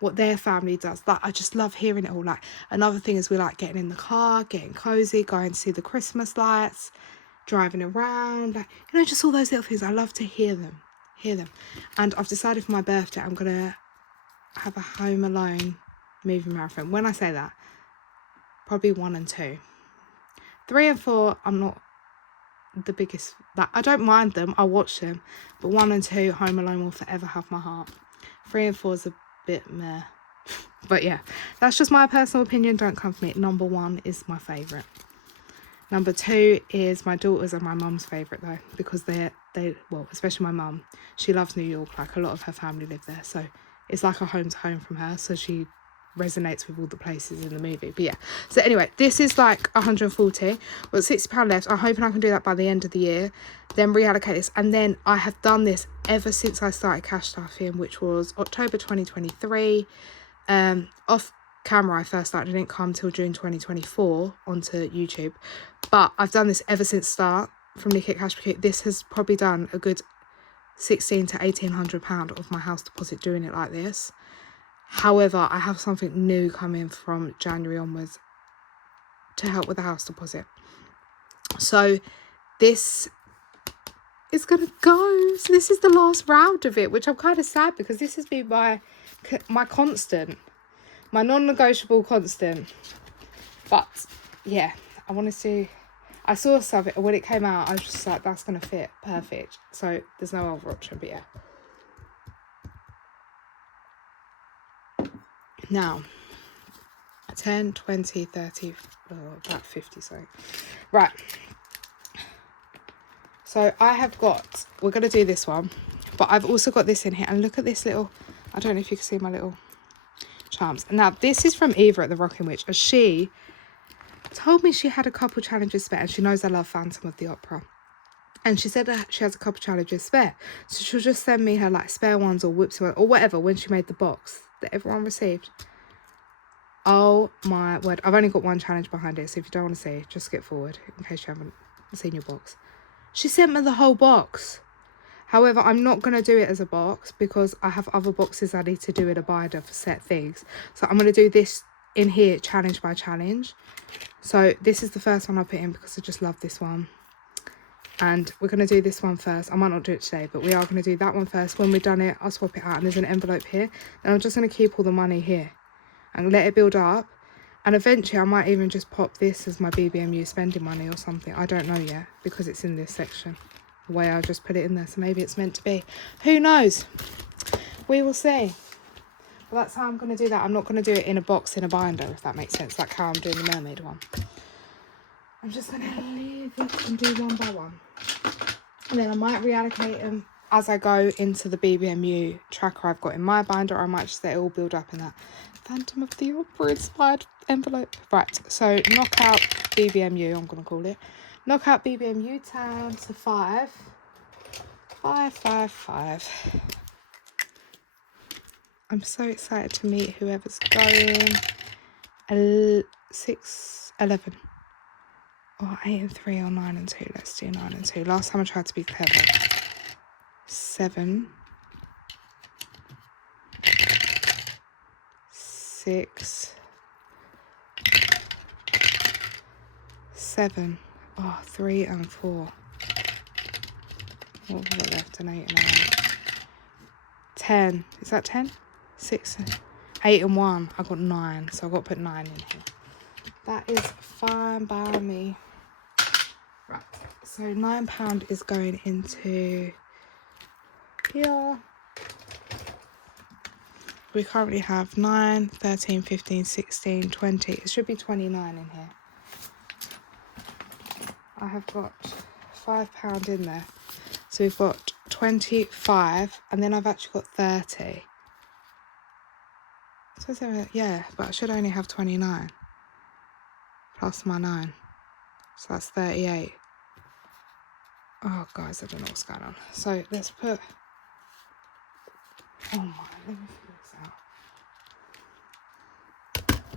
what their family does. Like, I just love hearing it all. Like, another thing is we like getting in the car, getting cozy, going to see the Christmas lights, driving around, like, you know, just all those little things. I love to hear them. And I've decided for my birthday I'm gonna have a Home Alone movie marathon. When I say that, probably 1 and 2. 3 and 4, I'm not the biggest, like, I don't mind them, I watch them, but 1 and 2, Home Alone will forever have my heart. 3 and 4 is a bit meh. But yeah, that's just my personal opinion, don't come for me. Number 1 is my favourite. Number 2 is my daughter's and my mum's favourite though, because they well, especially my mum, she loves New York, like a lot of her family live there, so it's like a home to home from her, so she resonates with all the places in the movie. But yeah, so anyway, this is like 140. Well, £60 left. I'm hoping I can do that by the end of the year, then reallocate this. And then I have done this ever since I started cash stuffing, which was October 2023. Off camera I first started, I didn't come till June 2024 onto YouTube, but I've done this ever since start from Nikki at Cash Boutique. This has probably done a good £1,600 to £1,800 of my house deposit doing it like this. However, I have something new coming from January onwards to help with the house deposit. So this is going to go. So this is the last round of it, which I'm kind of sad because this has been my constant, my non-negotiable constant. But yeah, I want to see. I saw something when it came out. I was just like, that's going to fit perfect. So there's no other option, but yeah. Now, 10, 20, 30, about 50, sorry. Right. So I have got, we're going to do this one, but I've also got this in here. And look at this little, I don't know if you can see my little charms. Now, this is from Eva at the Rocking Witch. And she told me she had a couple challenges spare. And she knows I love Phantom of the Opera. And she said that she has a couple challenges spare. So she'll just send me her like spare ones or whoops or whatever when she made the box that everyone received. Oh my word. I've only got one challenge behind it. So if you don't want to see, just skip forward in case you haven't seen your box. She sent me the whole box. However, I'm not going to do it as a box because I have other boxes I need to do in a binder for set things. So I'm going to do this in here challenge by challenge. So this is the first one I put in because I just love this one. And we're going to do this one first. I might not do it today, but we are going to do that one first. When we've done it, I'll swap it out. And there's an envelope here. And I'm just going to keep all the money here and let it build up. And eventually I might even just pop this as my BBMU spending money or something. I don't know yet because it's in this section. The way I just put it in there. So maybe it's meant to be. Who knows? We will see. Well, that's how I'm going to do that. I'm not going to do it in a box in a binder, if that makes sense. Like how I'm doing the mermaid one. I'm just going to leave it and do one by one. And then I might reallocate them as I go into the BBMU tracker I've got in my binder. Or I might just let it all build up in that Phantom of the Opera inspired envelope. Right, so knockout BBMU, I'm going to call it. Knockout BBMU time to 5. 5, 5, 5. I'm so excited to meet whoever's going. 6, 11. Or 8 and 3 or 9 and 2. Let's do 9 and 2. Last time I tried to be clever. 7. 6. 7. Oh, 3 and 4. What have we got left? An 8 and a 8. 10. Is that 10? 6, 8 and 1. I got 9, so I've got to put 9 in here. That is fine by me. Right, so £9 is going into here. We currently have 9, 13, 15, 16, 20. It should be 29 in here. I have got £5 in there. So we've got 25, and then I've actually got 30. So yeah, but I should only have 29 plus my 9. So that's 38. Oh, guys, I don't know what's going on. So let's put... Oh, my, let me figure this out.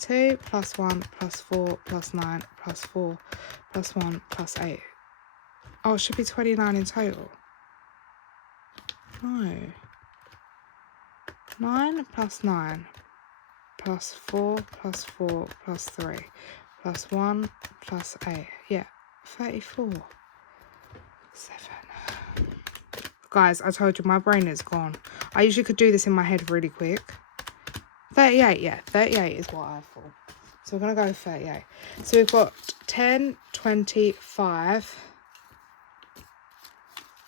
2 plus 1 plus 4 plus 9 plus 4 plus 1 plus 8. Oh, it should be 29 in total. No. 9 plus 9 plus 4 plus 4 plus 3 plus 1 plus 8. Yeah, 34. 7. Guys, I told you, my brain is gone. I usually could do this in my head really quick. 38, yeah. 38 is what I thought. So we're going to go with 38. So we've got 10, 25,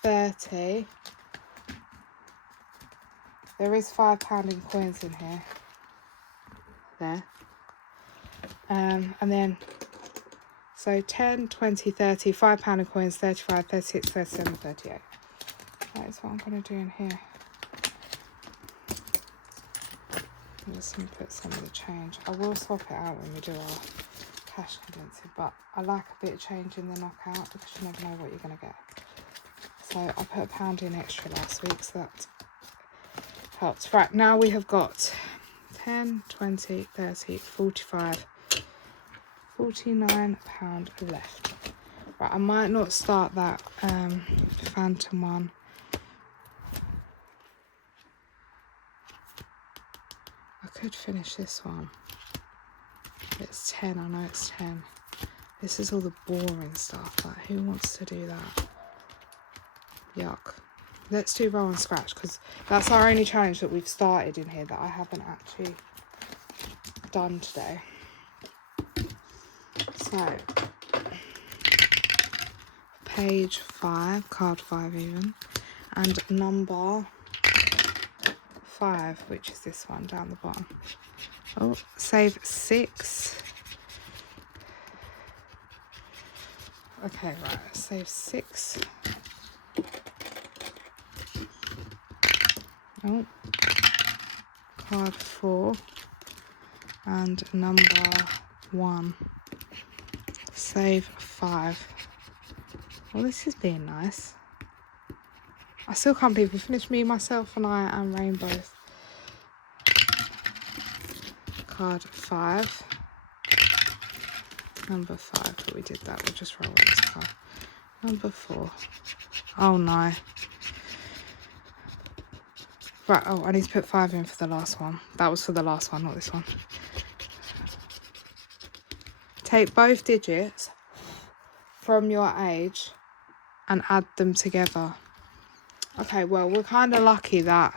30. There is £5 in coins in here. There. And then, so 10, 20, 30, £5 in coins, 35, 36, 37, 38. That is what I'm going to do in here. I'm just going to put some of the change. I will swap it out when we do our cash condensing, but I like a bit of change in the knockout because you never know what you're going to get. So I put £1 in extra last week, so that helps. Right, now we have got 10, 20, 30, 45, £49 left. Right, I might not start that Phantom one. I could finish this one. It's 10, I know it's 10. This is all the boring stuff. Like, who wants to do that? Yuck. Let's do roll and scratch, because that's our only challenge that we've started in here that I haven't actually done today. So, page 5, card 5 even, and number 5, which is this one down the bottom. Oh, save 6. Okay, right, save 6. Oh, card 4 and number 1. Save 5. Well, this is being nice. I still can't believe we finished Me, Myself and I and Rainbow. Card 5. Number 5, but we did that. We'll just roll this card. Number 4. Oh no. Right, oh, I need to put 5 in for the last one. That was for the last one, not this one. Take both digits from your age and add them together. Okay, well, we're kind of lucky that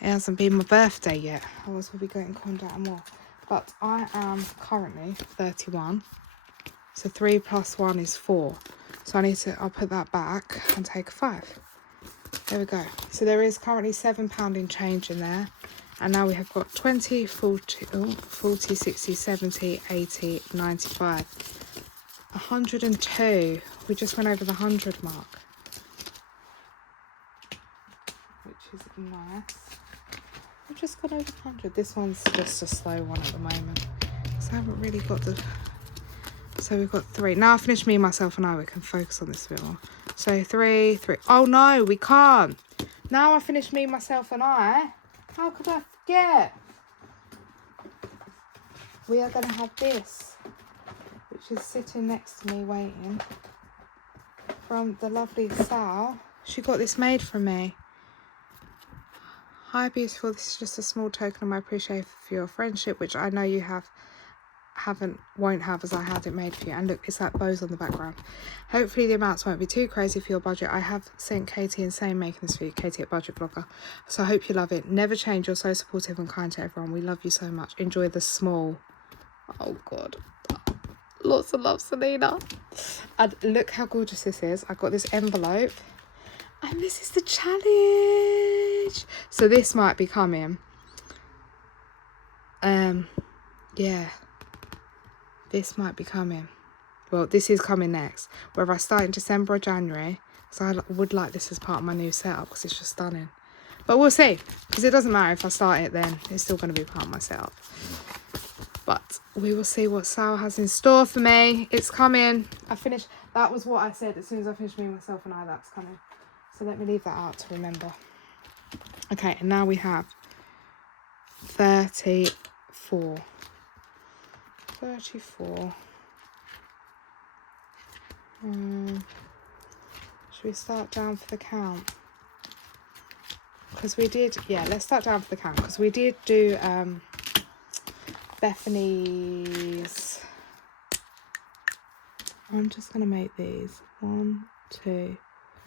it hasn't been my birthday yet. Otherwise, we'll be getting conned out more. But I am currently 31. So 3 plus 1 is 4. So I'll put that back and take a 5. There we go. So there is currently £7 in change in there. And now we have got 20, 40, 40, 60, 70, 80, 95, 102. We just went over the 100 mark, which is nice. We've just gone over 100. This one's just a slow one at the moment. So I haven't really got the... So we've got 3. Now I finished Me, Myself and I, we can focus on this a bit more. So 3, 3. Oh no, we can't. Now I finished Me, Myself and I. How could I forget? We are going to have this, which is sitting next to me waiting, from the lovely Sal. She got this made for me. Hi beautiful, this is just a small token of my appreciation for your friendship, which I know you have won't have as I had it made for you. And look, it's like bows on the background. Hopefully the amounts won't be too crazy for your budget. I have sent Katie and Sane making this for you, Katie at Budget Vlogger. So I hope you love it. Never change. You're so supportive and kind to everyone. We love you so much. Enjoy the small. Oh God. Lots of love, Selena. And look how gorgeous this is. I got this envelope. And this is the challenge. So this might be coming. Yeah. This might be coming. Well, this is coming next. Whether I start in December or January. So I would like this as part of my new setup because it's just stunning. But we'll see. Because it doesn't matter if I start it then. It's still going to be part of my setup. But we will see what Sal has in store for me. It's coming. I finished. That was what I said. As soon as I finished me, myself and I, that's coming. So let me leave that out to remember. Okay, and now we have 34. 34. Should we start down for the count? Because we did, yeah, let's start down for the count. Because we did do Bethany's. I'm just going to make these 1, 2.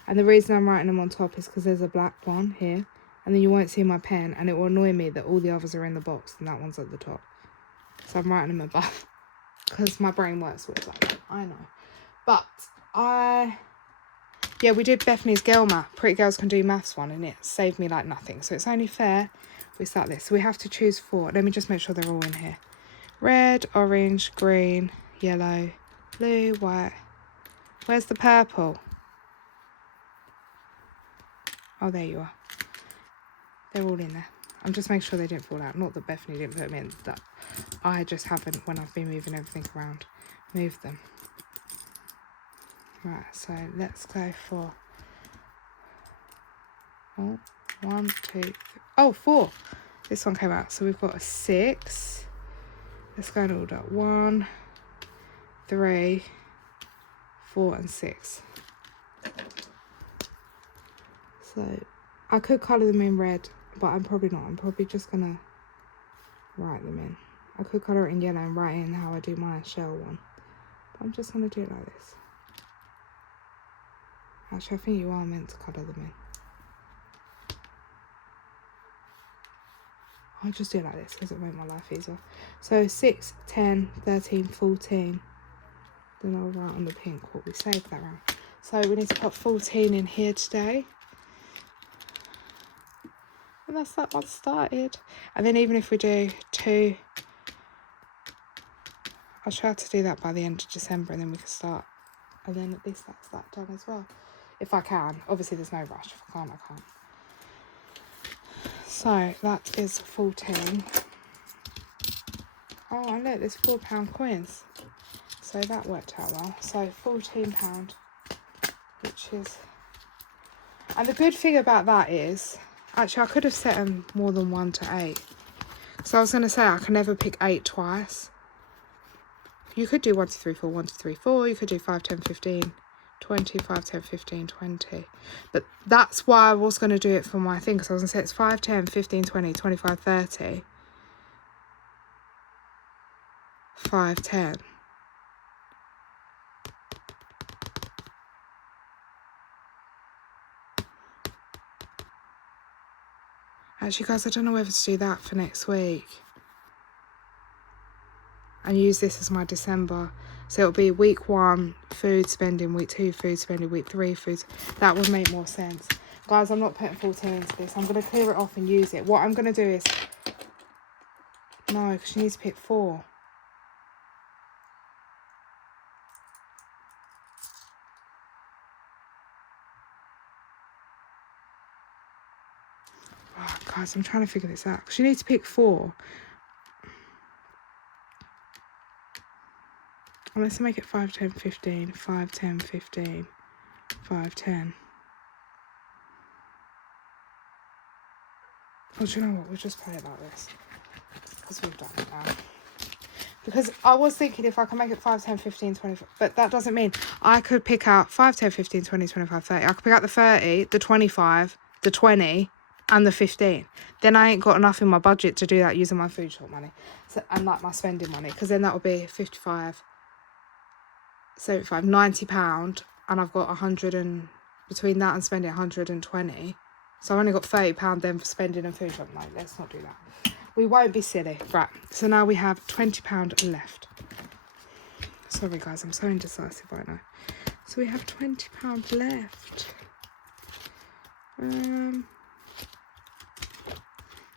And the reason I'm writing them on top is because there's a black one here. And then you won't see my pen. And it will annoy me that all the others are in the box and that one's at the top. So I'm writing them above. Because my brain works with like that. I know. But yeah, we did Bethany's Girl Math. Pretty Girls Can Do Maths one. And it saved me like nothing. So it's only fair we start this. So we have to choose 4. Let me just make sure they're all in here. Red, orange, green, yellow, blue, white. Where's the purple? Oh, there you are. They're all in there. I'm just making sure they didn't fall out. Not that Bethany didn't put them in. That I just haven't, when I've been moving everything around, moved them. Right, so let's go for 1, 2, 3. Oh, 4. This one came out. So we've got a 6. Let's go in order. 1, 3, 4, and 6. So I could colour them in red, but I'm probably not. I'm probably just going to write them in. I could colour it in yellow and write in how I do my shell one. But I'm just going to do it like this. Actually, I think you are meant to colour them in. I'll just do it like this because it'll make my life easier. So 6, 10, 13, 14. Then I'll write on the pink what we saved that round. So we need to put 14 in here today. And that's that one started. And then even if we do 2, I'll try to do that by the end of December and then we can start. And then at least that's that done as well. If I can. Obviously there's no rush. If I can't, I can't. So that is 14. Oh, and look, there's £4 coins. So that worked out well. So £14, which is... And the good thing about that is... Actually, I could have set them more than 1 to 8. So I was going to say, I can never pick 8 twice. You could do 1, 2, 3, 4, 1, 2, 3, 4. You could do 5, 10, 15, 20, 5, 10, 15, 20. But that's why I was going to do it for my thing. Because I was going to say it's 5, 10, 15, 20, 25, 30. 5, 10. Actually, guys, I don't know whether to do that for next week. And use this as my December. So it'll be week 1, food spending, week 2, food spending, week 3, food. That would make more sense. Guys, I'm not putting 14 into this. I'm going to clear it off and use it. What I'm going to do is... No, because she needs to pick 4. Oh, guys, I'm trying to figure this out. She needs to pick 4. And let's make it 5, 10, 15, 5, 10, 15, 5, 10. Oh, do you know what? We'll just play it like this. Because we've done it now. Because I was thinking if I can make it 5, 10, 15, 20, but that doesn't mean I could pick out 5, 10, 15, 20, 25, 30. I could pick out the 30, the 25, the 20, and the 15. Then I ain't got enough in my budget to do that using my food shop money. So, and like my spending money, because then that will be 55, 75, £90, and I've got 100 and between that and spending 120. So I've only got £30 then for spending and food shop money. Let's not do that. We won't be silly. Right, so now we have £20 left. Sorry guys, I'm so indecisive right now. So we have £20 left.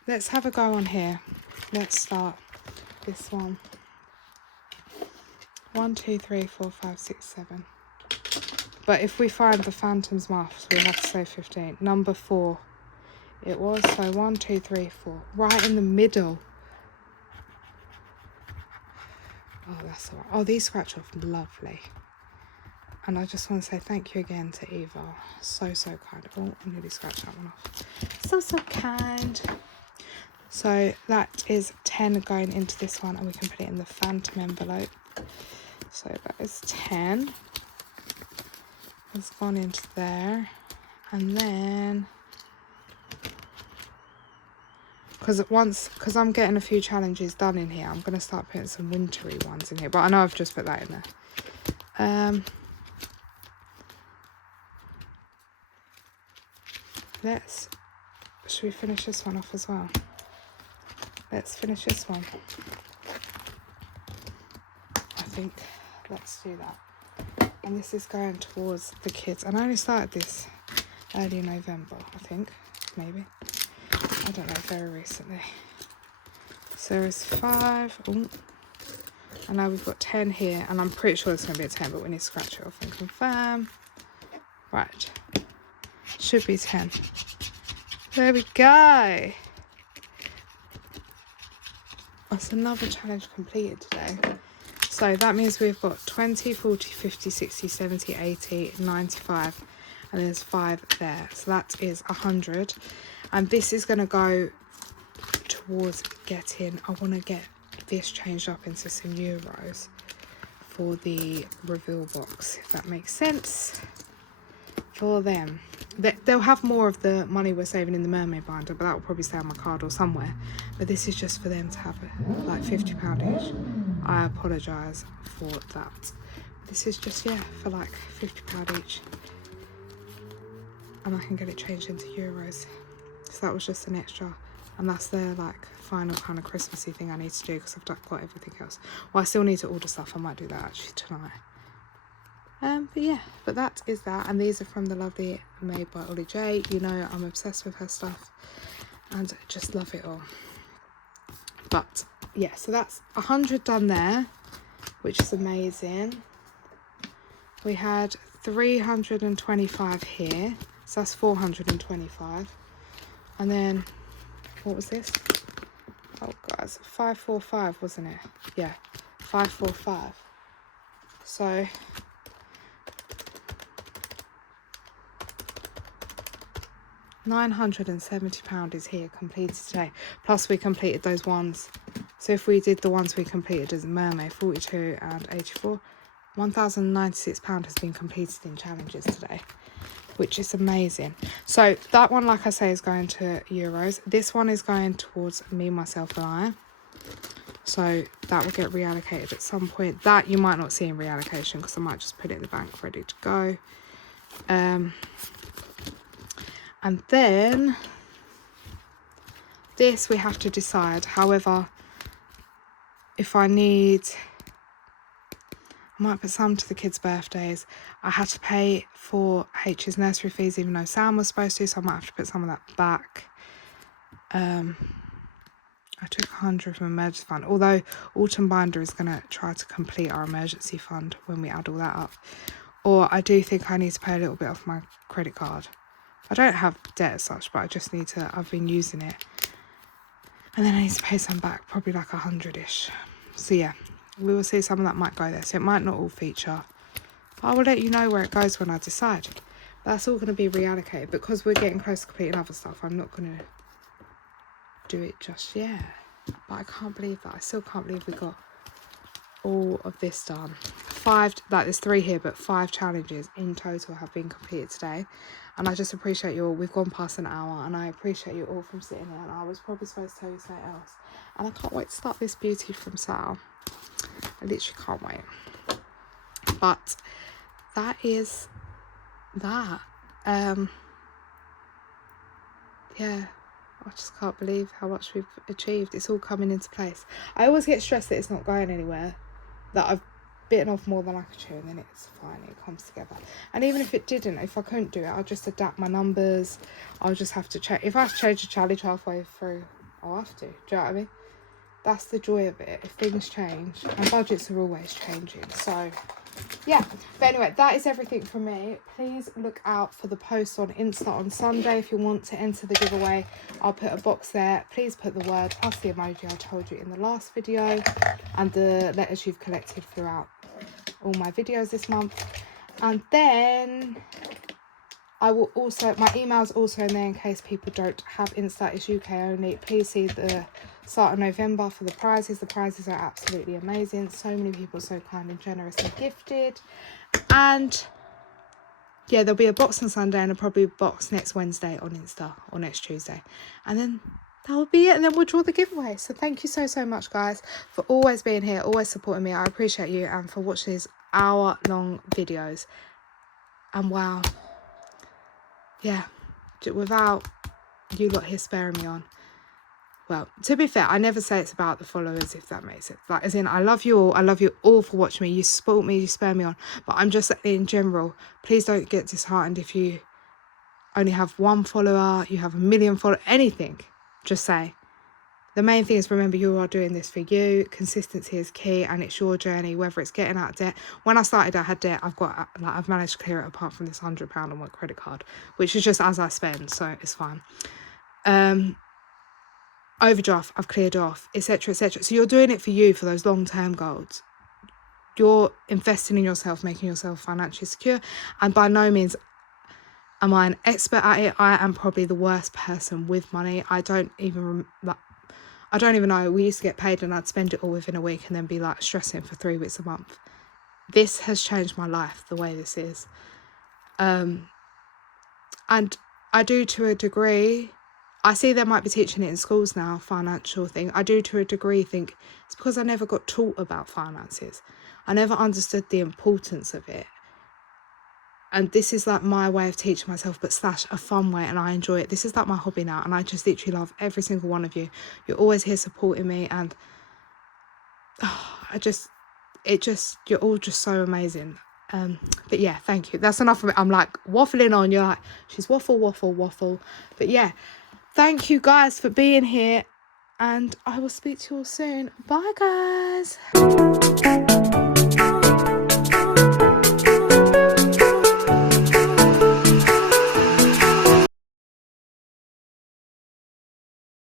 Let's have a go on here. Let's start this one. 1, 2, 3, 4, 5, 6, 7. But if we find the Phantom's Muffs, we have to say 15. Number 4 it was. So 1, 2, 3, 4. Right in the middle. Oh, that's all right. Oh, these scratch off lovely. And I just want to say thank you again to Eva. So, so kind. Oh, I nearly scratched that one off. So, so kind. So that is 10 going into this one, and we can put it in the Phantom envelope. So that is 10. It's gone into there. And then, because I'm getting a few challenges done in here, I'm going to start putting some wintry ones in here. But I know I've just put that in there. Should we finish this one off as well? Let's finish this one. I think let's do that. And this is going towards the kids. And I only started this early November, I think, maybe. I don't know, very recently. So there's 5. Ooh. And now we've got 10 here. And I'm pretty sure it's going to be a 10, but we need to scratch it off and confirm. Right. Should be 10. There we go. That's another challenge completed today. So that means we've got 20, 40, 50, 60, 70, 80, 95. And there's 5 there. So that is 100. And this is going to go towards getting, I want to get this changed up into some euros for the reveal box, if that makes sense, for them. They'll have more of the money we're saving in the mermaid binder, but that will probably stay on my card or somewhere. But this is just for them to have it, like £50 each. I apologise for that. This is just, yeah, for like £50 each. And I can get it changed into euros. So that was just an extra. And that's their like final kind of Christmassy thing I need to do, because I've got everything else. Well, I still need to order stuff. I might do that actually tonight. But yeah, but that is that. And these are from the lovely Made by Ollie J. You know, I'm obsessed with her stuff and I just love it all. But yeah, so that's 100 done there, which is amazing. We had 325 here, so that's 425. And then what was this? Oh guys, 545, wasn't it? Yeah, 545. So £970 is here completed today. Plus we completed those ones. So if we did the ones we completed as Mermaid, 42 and 84, £1,096 has been completed in challenges today, which is amazing. So that one, like I say, is going to euros. This one is going towards me, myself and I. So that will get reallocated at some point. That you might not see in reallocation, because I might just put it in the bank ready to go. And then this we have to decide. However, if I need, I might put some to the kids' birthdays. I had to pay for H's nursery fees even though Sam was supposed to, so I might have to put some of that back. I took 100 from emergency fund, although Autumn Binder is going to try to complete our emergency fund when we add all that up. Or I do think I need to pay a little bit off my credit card. I don't have debt as such, but I just need to, I've been using it. And then I need to pay some back, probably like 100-ish. So yeah, we will see, some of that might go there. So it might not all feature. But I will let you know where it goes when I decide. That's all going to be reallocated. Because we're getting close to completing other stuff, I'm not going to do it just yet. But I can't believe that. I still can't believe we got all of this done. 5, like there's 3 here, but 5 challenges in total have been completed today. And I just appreciate you all. We've gone past an hour, and I appreciate you all from sitting here. And I was probably supposed to tell you something else. And I can't wait to start this beauty from Sal. I literally can't wait. But that is that. Yeah, I just can't believe how much we've achieved. It's all coming into place. I always get stressed that it's not going anywhere, that I've bitten off more than I could chew, and then it's fine, it comes together. And even if it didn't, if I couldn't do it, I'll just adapt my numbers. I'll just have to check. If I have to change a challenge halfway through, I'll have to. Do you know what I mean? That's the joy of it. If things change, and budgets are always changing, so yeah. But anyway, that is everything from me. Please look out for the post on Insta on Sunday if you want to enter the giveaway. I'll put a box there. Please put the word plus the emoji I told you in the last video, and the letters you've collected throughout all my videos this month. And then I will also, my email's also in there in case people don't have Insta. It's UK only. Please see the start of November for the prizes. The prizes are absolutely amazing. So many people so kind and generous and gifted. And yeah, there'll be a box on Sunday and probably a box next Wednesday on Insta, or next Tuesday. And then that will be it, and then we'll draw the giveaway. So thank you so much, guys, for always being here, always supporting me. I appreciate you, and for watching these hour-long videos. And wow, yeah, without you lot here sparing me on. Well, to be fair, I never say it's about the followers, if that makes sense. Like, as in, I love you all. I love you all for watching me. You support me, you spur me on. But I'm just saying, in general, please don't get disheartened if you only have 1 follower, you have 1 million followers, anything. Just say. The main thing is, remember, you are doing this for you. Consistency is key, and it's your journey, whether it's getting out of debt. When I started, I had debt. I've managed to clear it, apart from this £100 on my credit card, which is just as I spend, so it's fine. Overdraft, I've cleared off, etc, etc. So you're doing it for you, for those long-term goals. You're investing in yourself, making yourself financially secure. And by no means am I an expert at it. I am probably the worst person with money. I don't even know. We used to get paid and I'd spend it all within a week and then be like stressing for 3 weeks a month. This has changed my life, the way this is. And I do, to a degree, I see they might be teaching it in schools now, financial thing. I do, to a degree, think it's because I never got taught about finances. I never understood the importance of it. And this is like my way of teaching myself, but / a fun way, and I enjoy it. This is like my hobby now, and I just literally love every single one of you. You're always here supporting me, and you're all just so amazing. But yeah, thank you. That's enough of it. I'm like waffling on. You're like, she's waffle. But yeah. Thank you guys for being here, and I will speak to you all soon. Bye, guys.